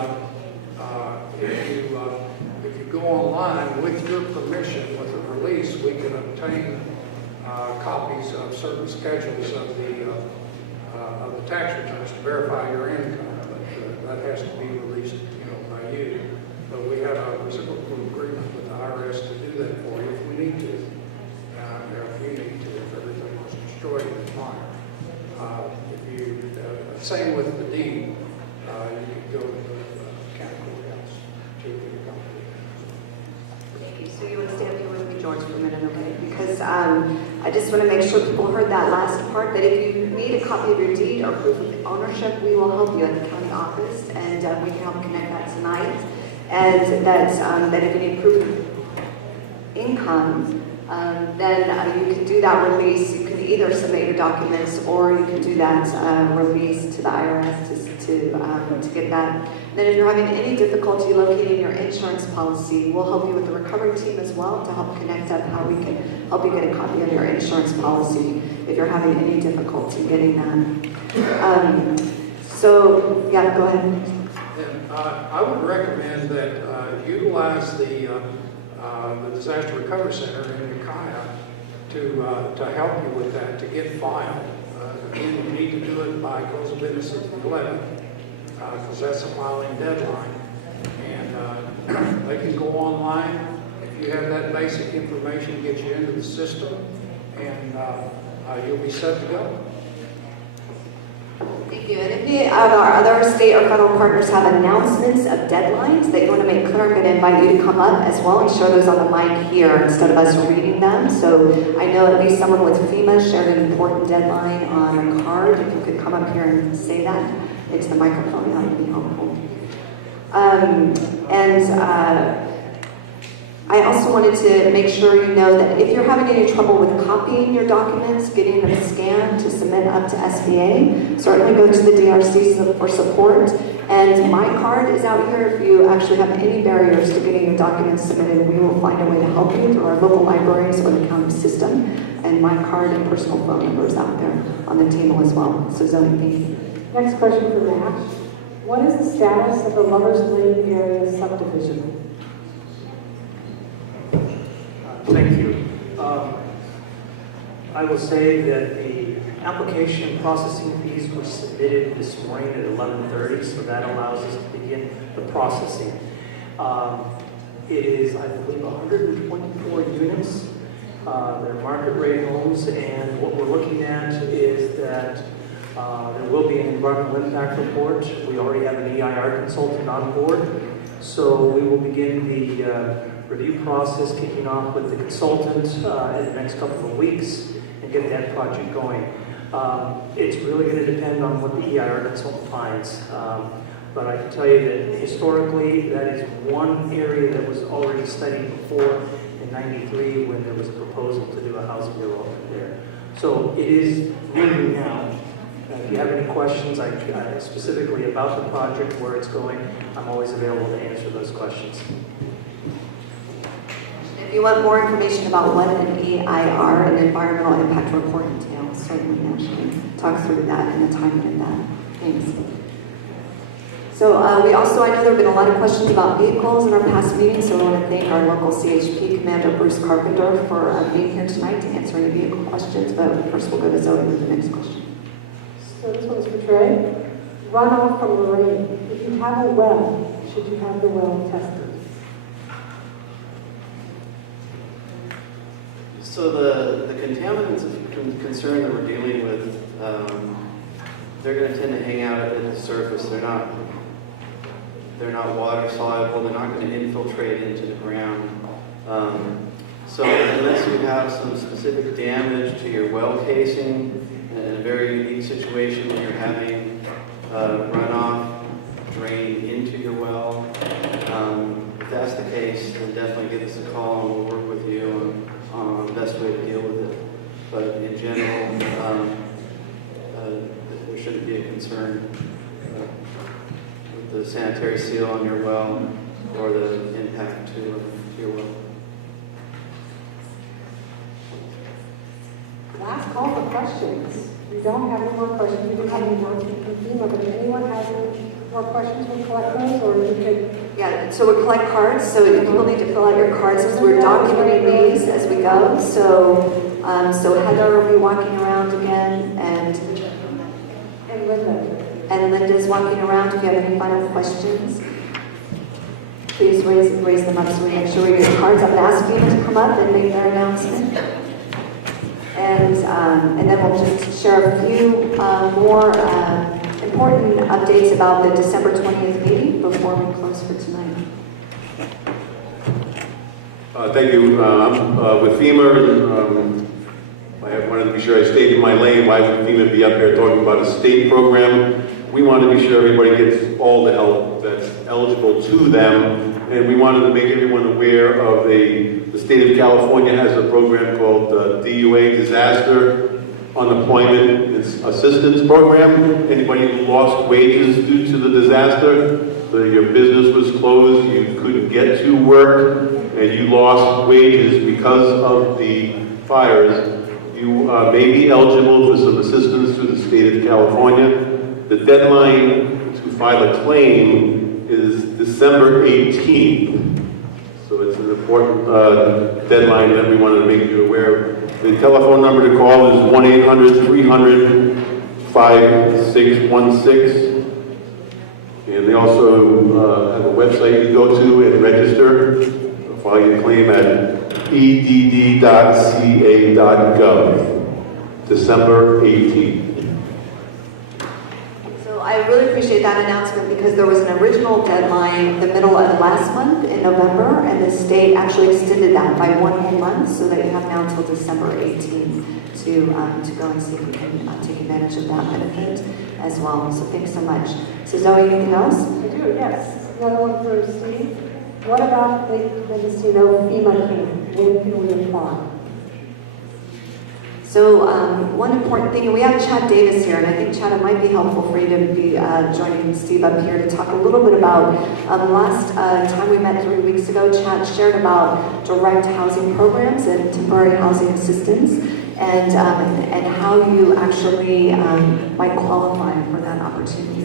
if you go online with your permission, with a release, we can obtain copies of certain schedules of the tax returns to verify your income. But that has to be released, by you. But we have a reciprocal agreement with the IRS to do that for you if we need to. If everything was destroyed in the fire. Same with the deed, you could go to the county courthouse to get a copy. Thank you. So you want to stay up here with me, George, for a minute, okay? Because I just want to make sure people heard that last part, that if you need a copy of your deed or proof of ownership, we will help you at the county office, and we can help connect that tonight. And that if you need proof of income, then you can do that release. You can either submit your documents or you can do that release to the IRS to get that. Then if you're having any difficulty locating your insurance policy, we'll help you with the recovery team as well to help connect up how we can help you get a copy of your insurance policy if you're having any difficulty getting that. So, yeah, go ahead. And I would recommend that utilize the Disaster Recovery Center in Ukiah to help you with that, to get filed. Again, you need to do it by close of business of the 11th, because that's a filing deadline. And they can go online. If you have that basic information, get you into the system, and you'll be set to go. Thank you. And if any of our other state or federal partners have announcements of deadlines that you want to make clear, I'm going to invite you to come up as well and show those on the mic here instead of us reading them. So I know at least someone with FEMA shared an important deadline on a card. If you could come up here and say that into the microphone, that would be helpful. I also wanted to make sure you know that if you're having any trouble with copying your documents, getting them scanned to submit up to SBA, certainly go to the DRC for support. And my card is out here if you actually have any barriers to getting your documents submitted. We will find a way to help you through our local libraries or the county system. And my card and personal phone number is out there on the table as well. So Zoe, thank you. Next question for Matt. What is the status of the Lovers Lane area subdivision? Thank you. I will say that the application processing fees were submitted this morning at 11:30, so that allows us to begin the processing. It is, I believe, 124 units. They're market rate homes, and what we're looking at is that there will be an environmental impact report. We already have an EIR consultant on board, so we will begin the review process, kicking off with the consultant in the next couple of weeks and get that project going. It's really going to depend on what the EIR consultant finds. But I can tell you that historically, that is one area that was already studied before in '93 when there was a proposal to do a housing development there. So it is moving now. If you have any questions specifically about the project, where it's going, I'm always available to answer those questions. If you want more information about what an EIR, an environmental impact report, entails, certainly actually talk through that and the timing of that. Thanks. So I know there have been a lot of questions about vehicles in our past meetings, so I want to thank our local CHP Commander Bruce Carpenter for being here tonight to answer any vehicle questions, but first we'll go to Zoe with the next question. So this one's for Trey. Runoff from Lorraine. If you have a well, should you have the well tested? So the contaminants of concern that we're dealing with they're going to tend to hang out at the surface. They're not water soluble. They're not going to infiltrate into the ground. So unless you have some specific damage to your well casing, in a very unique situation where you're having runoff drain into your well, if that's the case, then definitely give us a call and we'll work with you on the best way to deal with it. But in general, there shouldn't be a concern with the sanitary seal on your well or the impact to your well. Last call for questions. We don't have any more questions. We do have an announcement from FEMA, but if anyone has any more questions, we'll collect those, or you could... Yeah, so we'll collect cards, so you will need to fill out your cards as we're documenting these as we go. So Heather will be walking around again, and Linda. And Linda's walking around. If you have any final questions, please raise them up so we make sure we get cards up and ask FEMA to come up and make their announcement. And then we'll just share a few more important updates about the December 20th meeting before we close for tonight. Thank you. I'm with FEMA. I wanted to be sure I stayed in my lane. Why would FEMA be up here talking about a state program? We want to be sure everybody gets all the help that's eligible to them. And we wanted to make everyone aware of the state of California has a program called DUA, Disaster Unemployment Assistance Program. Anybody who lost wages due to the disaster, so your business was closed, you couldn't get to work, and you lost wages because of the fires, you may be eligible for some assistance through the state of California. The deadline to file a claim is December 18th. So it's an important deadline that we wanted to make you aware of. The telephone number to call is 1-800-300-5616. And they also have a website you go to and register. File your claim at edd.ca.gov. December 18th. So I really appreciate that announcement because there was an original deadline the middle of last month in November, and the state actually extended that by 1 whole month, so that you have now until December 18th to go and see if you can take advantage of that benefit as well. So thanks so much. So Zoe, anything else? I do, yes. Another one for Steve. What about Lake Mendocino FEMA camp? When can we apply? So one important thing, and we have Chad Davis here, and I think Chad, it might be helpful for you to be joining Steve up here to talk a little bit about last time we met 3 weeks ago. Chad shared about direct housing programs and temporary housing assistance, and how you actually might qualify for that opportunity.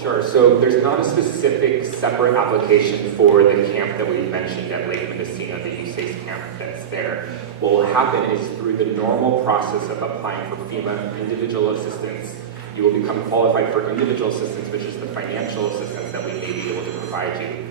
Sure, so there's not a specific separate application for the camp that we mentioned at Lake Mendocino, the USACE camp that's there. What will happen is through the normal process of applying for FEMA individual assistance, you will become qualified for individual assistance, which is the financial assistance that we may be able to provide you.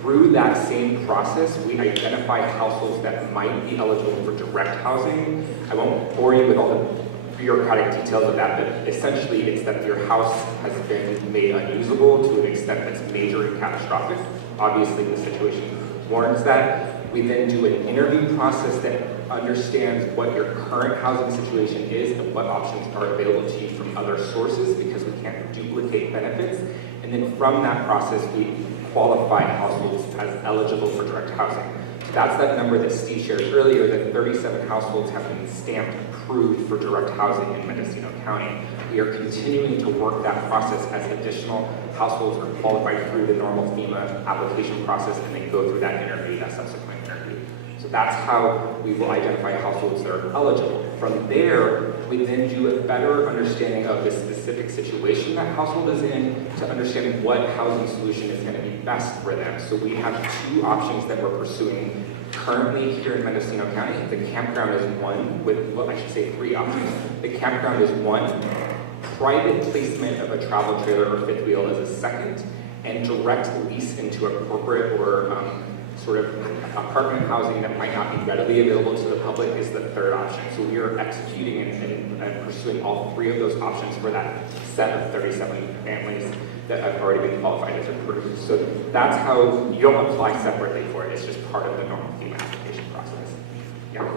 Through that same process, we identify households that might be eligible for direct housing. I won't bore you with all the bureaucratic details of that, but essentially it's that your house has been made unusable to an extent that's major and catastrophic. Obviously the situation warrants that. We then do an interview process that understands what your current housing situation is and what options are available to you from other sources, because we can't duplicate benefits. And then from that process, we qualify households as eligible for direct housing. So that's that number that Steve shared earlier, that 37 households have been stamped approved for direct housing in Mendocino County. We are continuing to work that process as additional households are qualified through the normal FEMA application process, and they go through that interview, that subsequent interview. So that's how we will identify households that are eligible. From there, we then do a better understanding of the specific situation that household is in to understand what housing solution is going to be best for them. So we have 2 options that we're pursuing currently here in Mendocino County. The campground is one with, well, I should say 3 options. The campground is one, private placement of a travel trailer or fifth wheel is a second, and direct lease into a corporate or sort of apartment housing that might not be readily available to the public is the third option. So we are executing and pursuing all three of those options for that set of 37 families that have already been qualified as approved. So that's how you don't apply separately for it. It's just part of the normal FEMA application process. Yeah.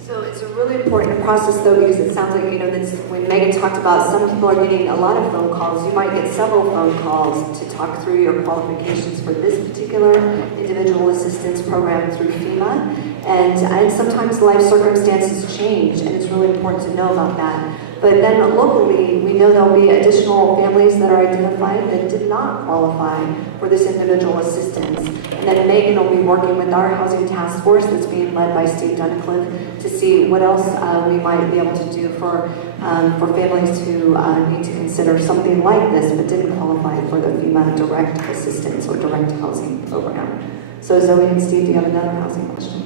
So it's a really important process though, because it sounds like, that's when Megan talked about some people are getting a lot of phone calls. You might get several phone calls to talk through your qualifications for this particular individual assistance program through FEMA. And sometimes life circumstances change, and it's really important to know about that. But then locally, we know there'll be additional families that are identified that did not qualify for this individual assistance. And then Megan will be working with our housing task force that's being led by Steve Duncliffe to see what else we might be able to do for families who need to consider something like this but didn't qualify for the FEMA direct assistance or direct housing program. So Zoe and Steve, do you have another housing question?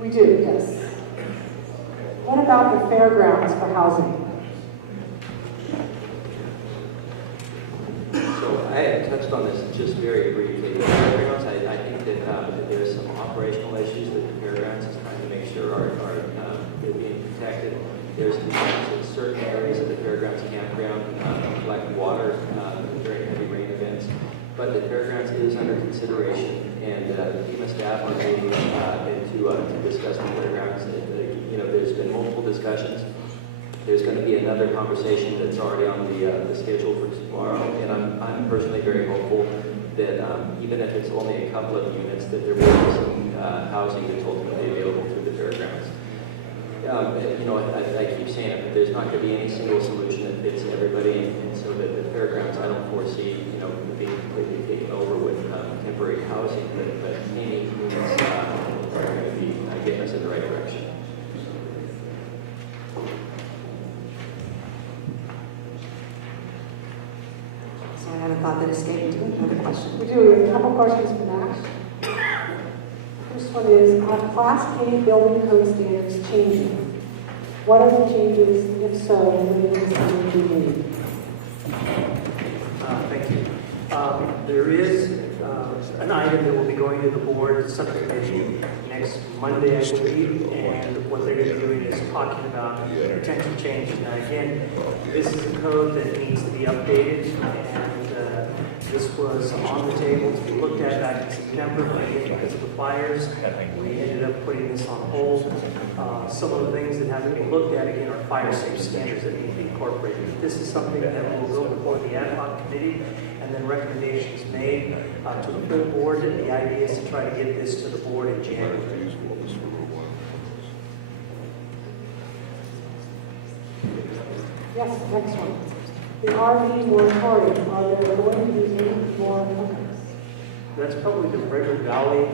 We do, yes. What about the fairgrounds for housing? So I had touched on this just very briefly. The fairgrounds, I think that there's some operational issues that the fairgrounds is trying to make sure are they're being protected. There's concerns in certain areas of the fairgrounds campground collect water during heavy rain events. But the fairgrounds is under consideration, and FEMA staff are meeting to discuss the fairgrounds. There's been multiple discussions. There's going to be another conversation that's already on the schedule for tomorrow, and I'm personally very hopeful that even if it's only a couple of units, that there will be some housing that's ultimately available through the fairgrounds. I keep saying it, but there's not going to be any single solution that fits everybody, and so that the fairgrounds, I don't foresee, being completely taken over with temporary housing, but any units are going to be getting us in the right direction. So I had a thought that escaped me. Another question. We do. We have a couple questions for Max. First one is, are Class A building code standards changing? What are the changes? If so, when is this going to be made? Thank you. There is an item that will be going to the board subcommittee next Monday, I believe, and what they're going to be doing is talking about potential changes. Now, again, this is a code that needs to be updated, and this was on the table to be looked at back in September, but again, because of the fires, we ended up putting this on hold. Some of the things that have to be looked at, again, are fire safe standards that need to be incorporated. This is something that will go before the ad hoc committee, and then recommendations made to the full board, and the idea is to try to get this to the board in January. Yes, next one. The RV moratorium, are there going to be any more amendments? That's probably the Redwood Valley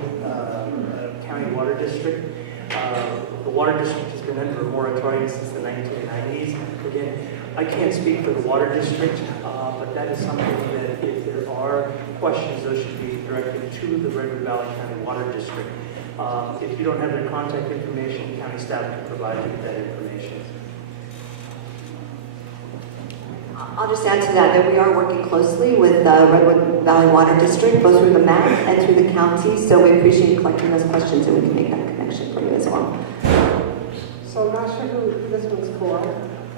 County Water District. The water district has been under a moratorium since the 1990s. Again, I can't speak for the water district, but that is something that if there are questions, those should be directed to the Redwood Valley County Water District. If you don't have their contact information, county staff can provide you with that information. I'll just add to that we are working closely with the Redwood Valley Water District, both through the MAC and through the county, so we appreciate collecting those questions and we can make that connection for you as well. So I'm not sure who this one's for.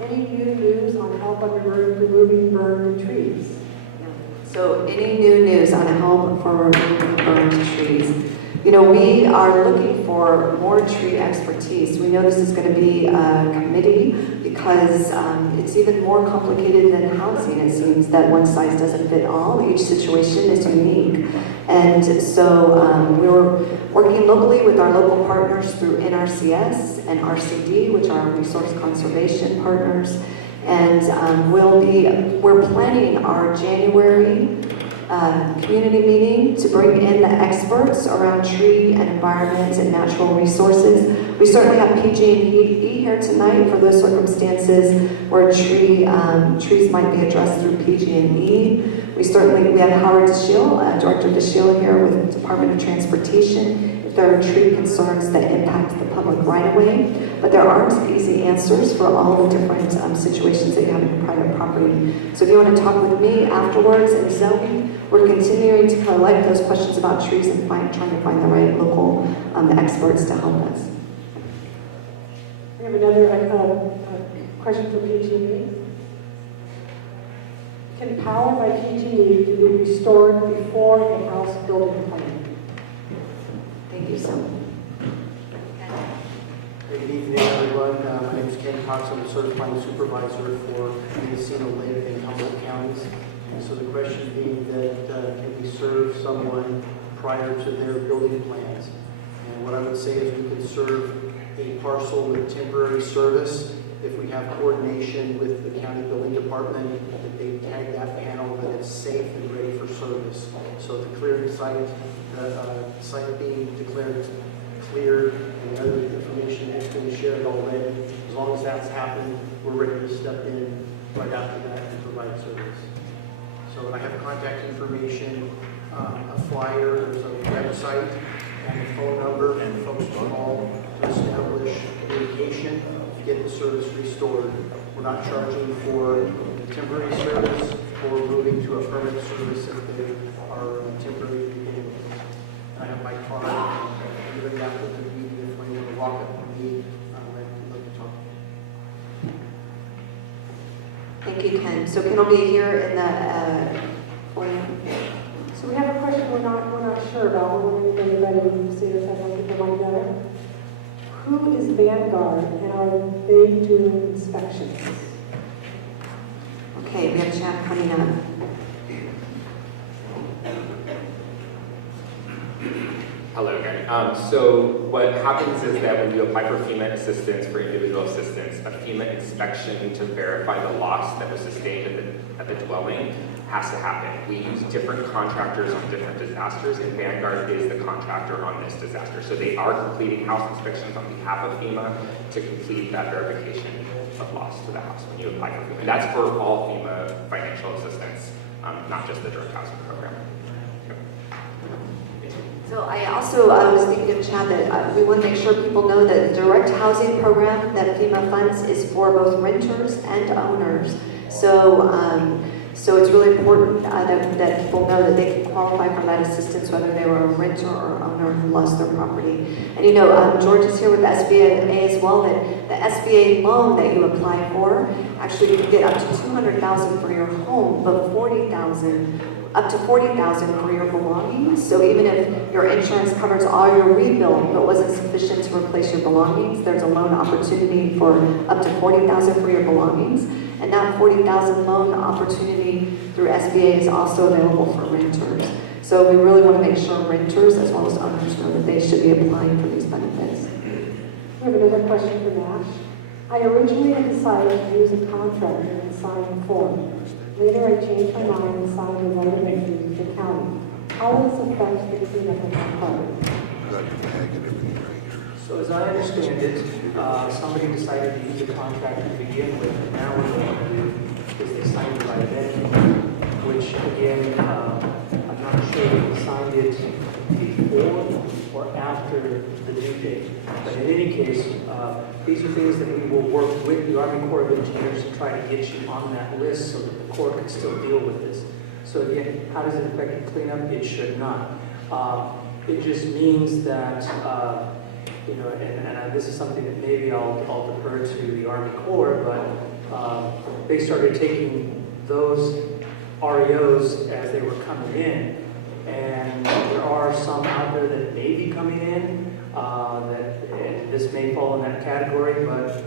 Any new news on help on removing burned trees? So any new news on help for removing burned trees? We are looking for more tree expertise. We know this is going to be a committee because it's even more complicated than housing. It seems that one size doesn't fit all. Each situation is unique. And so we're working locally with our local partners through NRCS and RCD, which are resource conservation partners. And we're planning our January community meeting to bring in the experts around tree and environment and natural resources. We certainly have PG&E here tonight for those circumstances where trees might be addressed through PG&E. We have Howard DeShiel, Director DeShiel here with Department of Transportation. If there are tree concerns that impact the public right away, but there aren't easy answers for all the different situations that you have in your private property. So if you want to talk with me afterwards in zoning, we're continuing to collect those questions about trees and trying to find the right local experts to help us. We have another question for PG&E. Can power by PG&E be restored before a house building plan? Thank you so much. Good evening, everyone. My name is Ken Cox. I'm a certifying supervisor for Mendocino, Lake, and Humboldt counties. And so the question being that can we serve someone prior to their building plans? And what I would say is we could serve a parcel with temporary service if we have coordination with the county building department, that they tag that panel, that it's safe and ready for service. So the clearing site, the site being declared cleared, and the other information that's been shared already, as long as that's happened, we're ready to step in right after that and provide service. So I have contact information, a flyer, there's a website, and a phone number, and folks can call to establish litigation, get the service restored. We're not charging for temporary service or moving to a permanent service if they are temporary to begin with. I have my card, anybody after the meeting, if they want to walk up to me, I'd love to talk. Thank you, Ken. So Ken will be here in the foyer. So we have a question we're not sure about. We're wondering if anybody can see this. I don't think they're together. Who is Vanguard, and are they doing inspections? Okay, we have a chat coming up. Hello again. So what happens is that when you apply for FEMA assistance, for individual assistance, a FEMA inspection to verify the loss that was sustained at the dwelling has to happen. We use different contractors on different disasters, and Vanguard is the contractor on this disaster. So they are completing house inspections on behalf of FEMA to complete that verification of loss to the house when you apply for FEMA. And that's for all FEMA financial assistance, not just the direct housing program. So I also was thinking in chat that we want to make sure people know that the direct housing program that FEMA funds is for both renters and owners. So it's really important that people know that they can qualify for that assistance whether they were a renter or owner who lost their property. And you know, George is here with the SBA as well, that the SBA loan that you apply for, actually you can get up to $200,000 for your home, but up to $40,000 for your belongings. So even if your insurance covers all your rebuild but wasn't sufficient to replace your belongings, there's a loan opportunity for up to $40,000 for your belongings. And that $40,000 loan opportunity through SBA is also available for renters. So we really want to make sure renters as well as owners know that they should be applying for these benefits. We have another question for Nash. I originally decided to use a contractor and sign the form. Later, I changed my mind and signed a right of entry to the county. How does this affect the cleanup of my property? So as I understand it, somebody decided to use a contractor to begin with, and now what they want to do is they signed the right of entry, which again, I'm not sure if they signed it before or after the due date. But in any case, these are things that we will work with the Army Corps of Engineers to try to get you on that list so that the Corps can still deal with this. So again, how does it affect the cleanup? It should not. It just means that, you know, and this is something that maybe I'll defer to the Army Corps, but they started taking those REOs as they were coming in. And there are some out there that may be coming in, and this may fall in that category, but,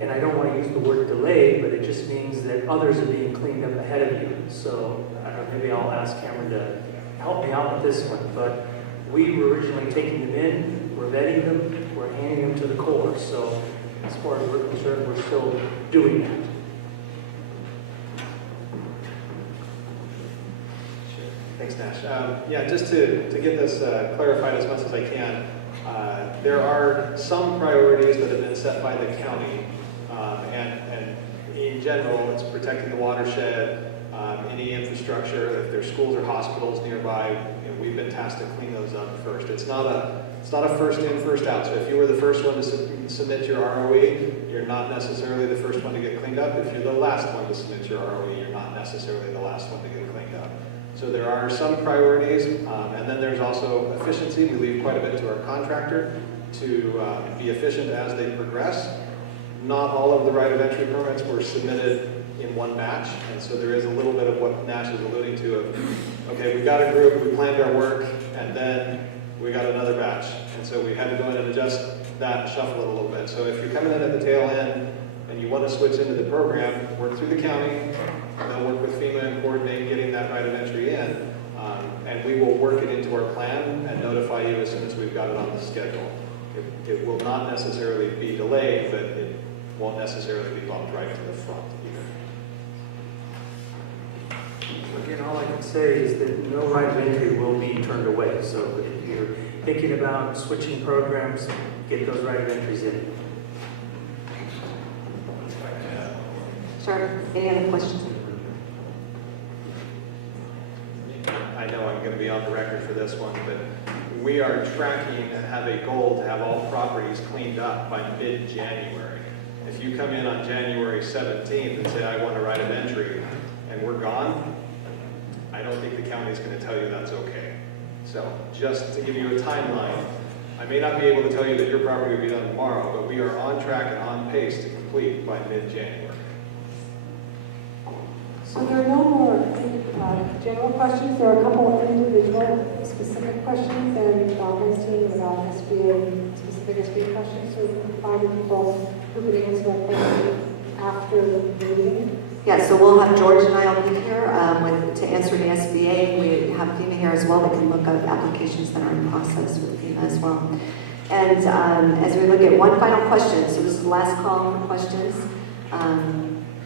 and I don't want to use the word delay, but it just means that others are being cleaned up ahead of you. So I don't know, maybe I'll ask Cameron to help me out with this one, but we were originally taking them in, we're vetting them, we're handing them to the Corps. So as far as we're concerned, we're still doing that. Thanks, Nash. Yeah, just to get this clarified as much as I can, there are some priorities that have been set by the county, and in general, it's protecting the watershed, any infrastructure, if there's schools or hospitals nearby, we've been tasked to clean those up first. It's not a first in, first out. So if you were the first one to submit your ROE, you're not necessarily the first one to get cleaned up. If you're the last one to submit your ROE, you're not necessarily the last one to get cleaned up. So there are some priorities, and then there's also efficiency. We leave quite a bit to our contractor to be efficient as they progress. Not all of the right of entry permits were submitted in one batch, and so there is a little bit of what Nash is alluding to of, okay, we got a group, we planned our work, and then we got another batch. And so we had to go in and adjust that and shuffle it a little bit. So if you're coming in at the tail end and you want to switch into the program, work through the county, they'll work with FEMA and coordinate getting that right of entry in, and we will work it into our plan and notify you as soon as we've got it on the schedule. It will not necessarily be delayed, but it won't necessarily be bumped right to the front either. Again, all I can say is that no right of entry will be turned away. So if you're thinking about switching programs, get those right of entries in. Sure. Any other questions? I know I'm going to be on the record for this one, but we are tracking and have a goal to have all properties cleaned up by mid-January. If you come in on January 17th and say, I want a right of entry, and we're gone, I don't think the county is going to tell you that's okay. So just to give you a timeline, I may not be able to tell you that your property will be done tomorrow, but we are on track and on pace to complete by mid-January. So there are no more general questions. There are a couple of individual specific questions, and Donna's team about SBA, specific SBA questions. So we can find the people who can answer that question after the meeting. Yeah, so we'll have George and I will be here to answer the SBA. We have FEMA here as well that can look up applications that are in process with FEMA as well. And as we look at one final question, so this is the last call for questions.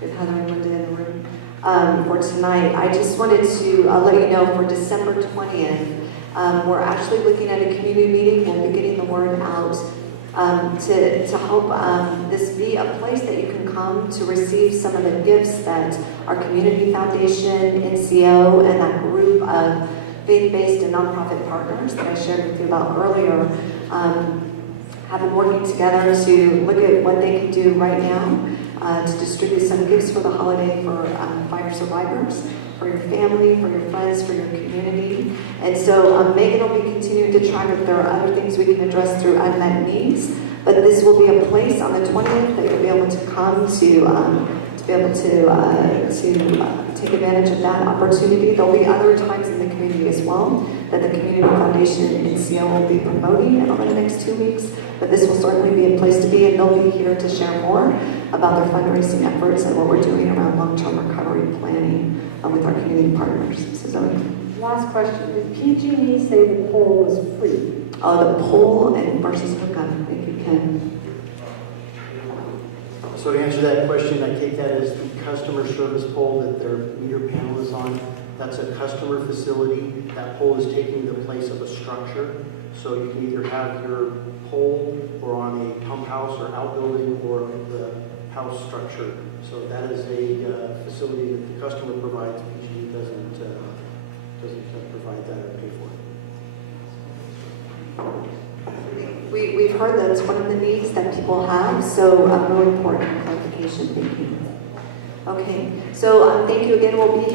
With Heather and Linda in the room. For tonight, I just wanted to let you know for December 20th, we're actually looking at a community meeting. We'll be getting the word out to help this be a place that you can come to receive some of the gifts that our community foundation, NCO, and that group of faith-based and nonprofit partners that I shared with you about earlier have been working together to look at what they can do right now to distribute some gifts for the holiday for fire survivors, for your family, for your friends, for your community. And so Megan will be continuing to try, but there are other things we can address through unmet needs. But this will be a place on the 20th that you'll be able to come to be able to take advantage of that opportunity. There'll be other times in the community as well that the Community Foundation and NCO will be promoting over the next 2 weeks. But this will certainly be a place to be, and they'll be here to share more about their fundraising efforts and what we're doing around long-term recovery planning with our community partners. So Zoe. Last question. Did PG&E say the poll was free? The poll and versus hookup. Thank you, Ken. So to answer that question, I take that as the customer service pole that their meter panel is on. That's a customer facility. That pole is taking the place of a structure. So you can either have your pole or on a pump house or outbuilding or the house structure. So that is a facility that the customer provides. PG&E doesn't provide that or pay for it. We've heard that's one of the needs that people have, so really important clarification. Thank you. Okay, so thank you again. We'll be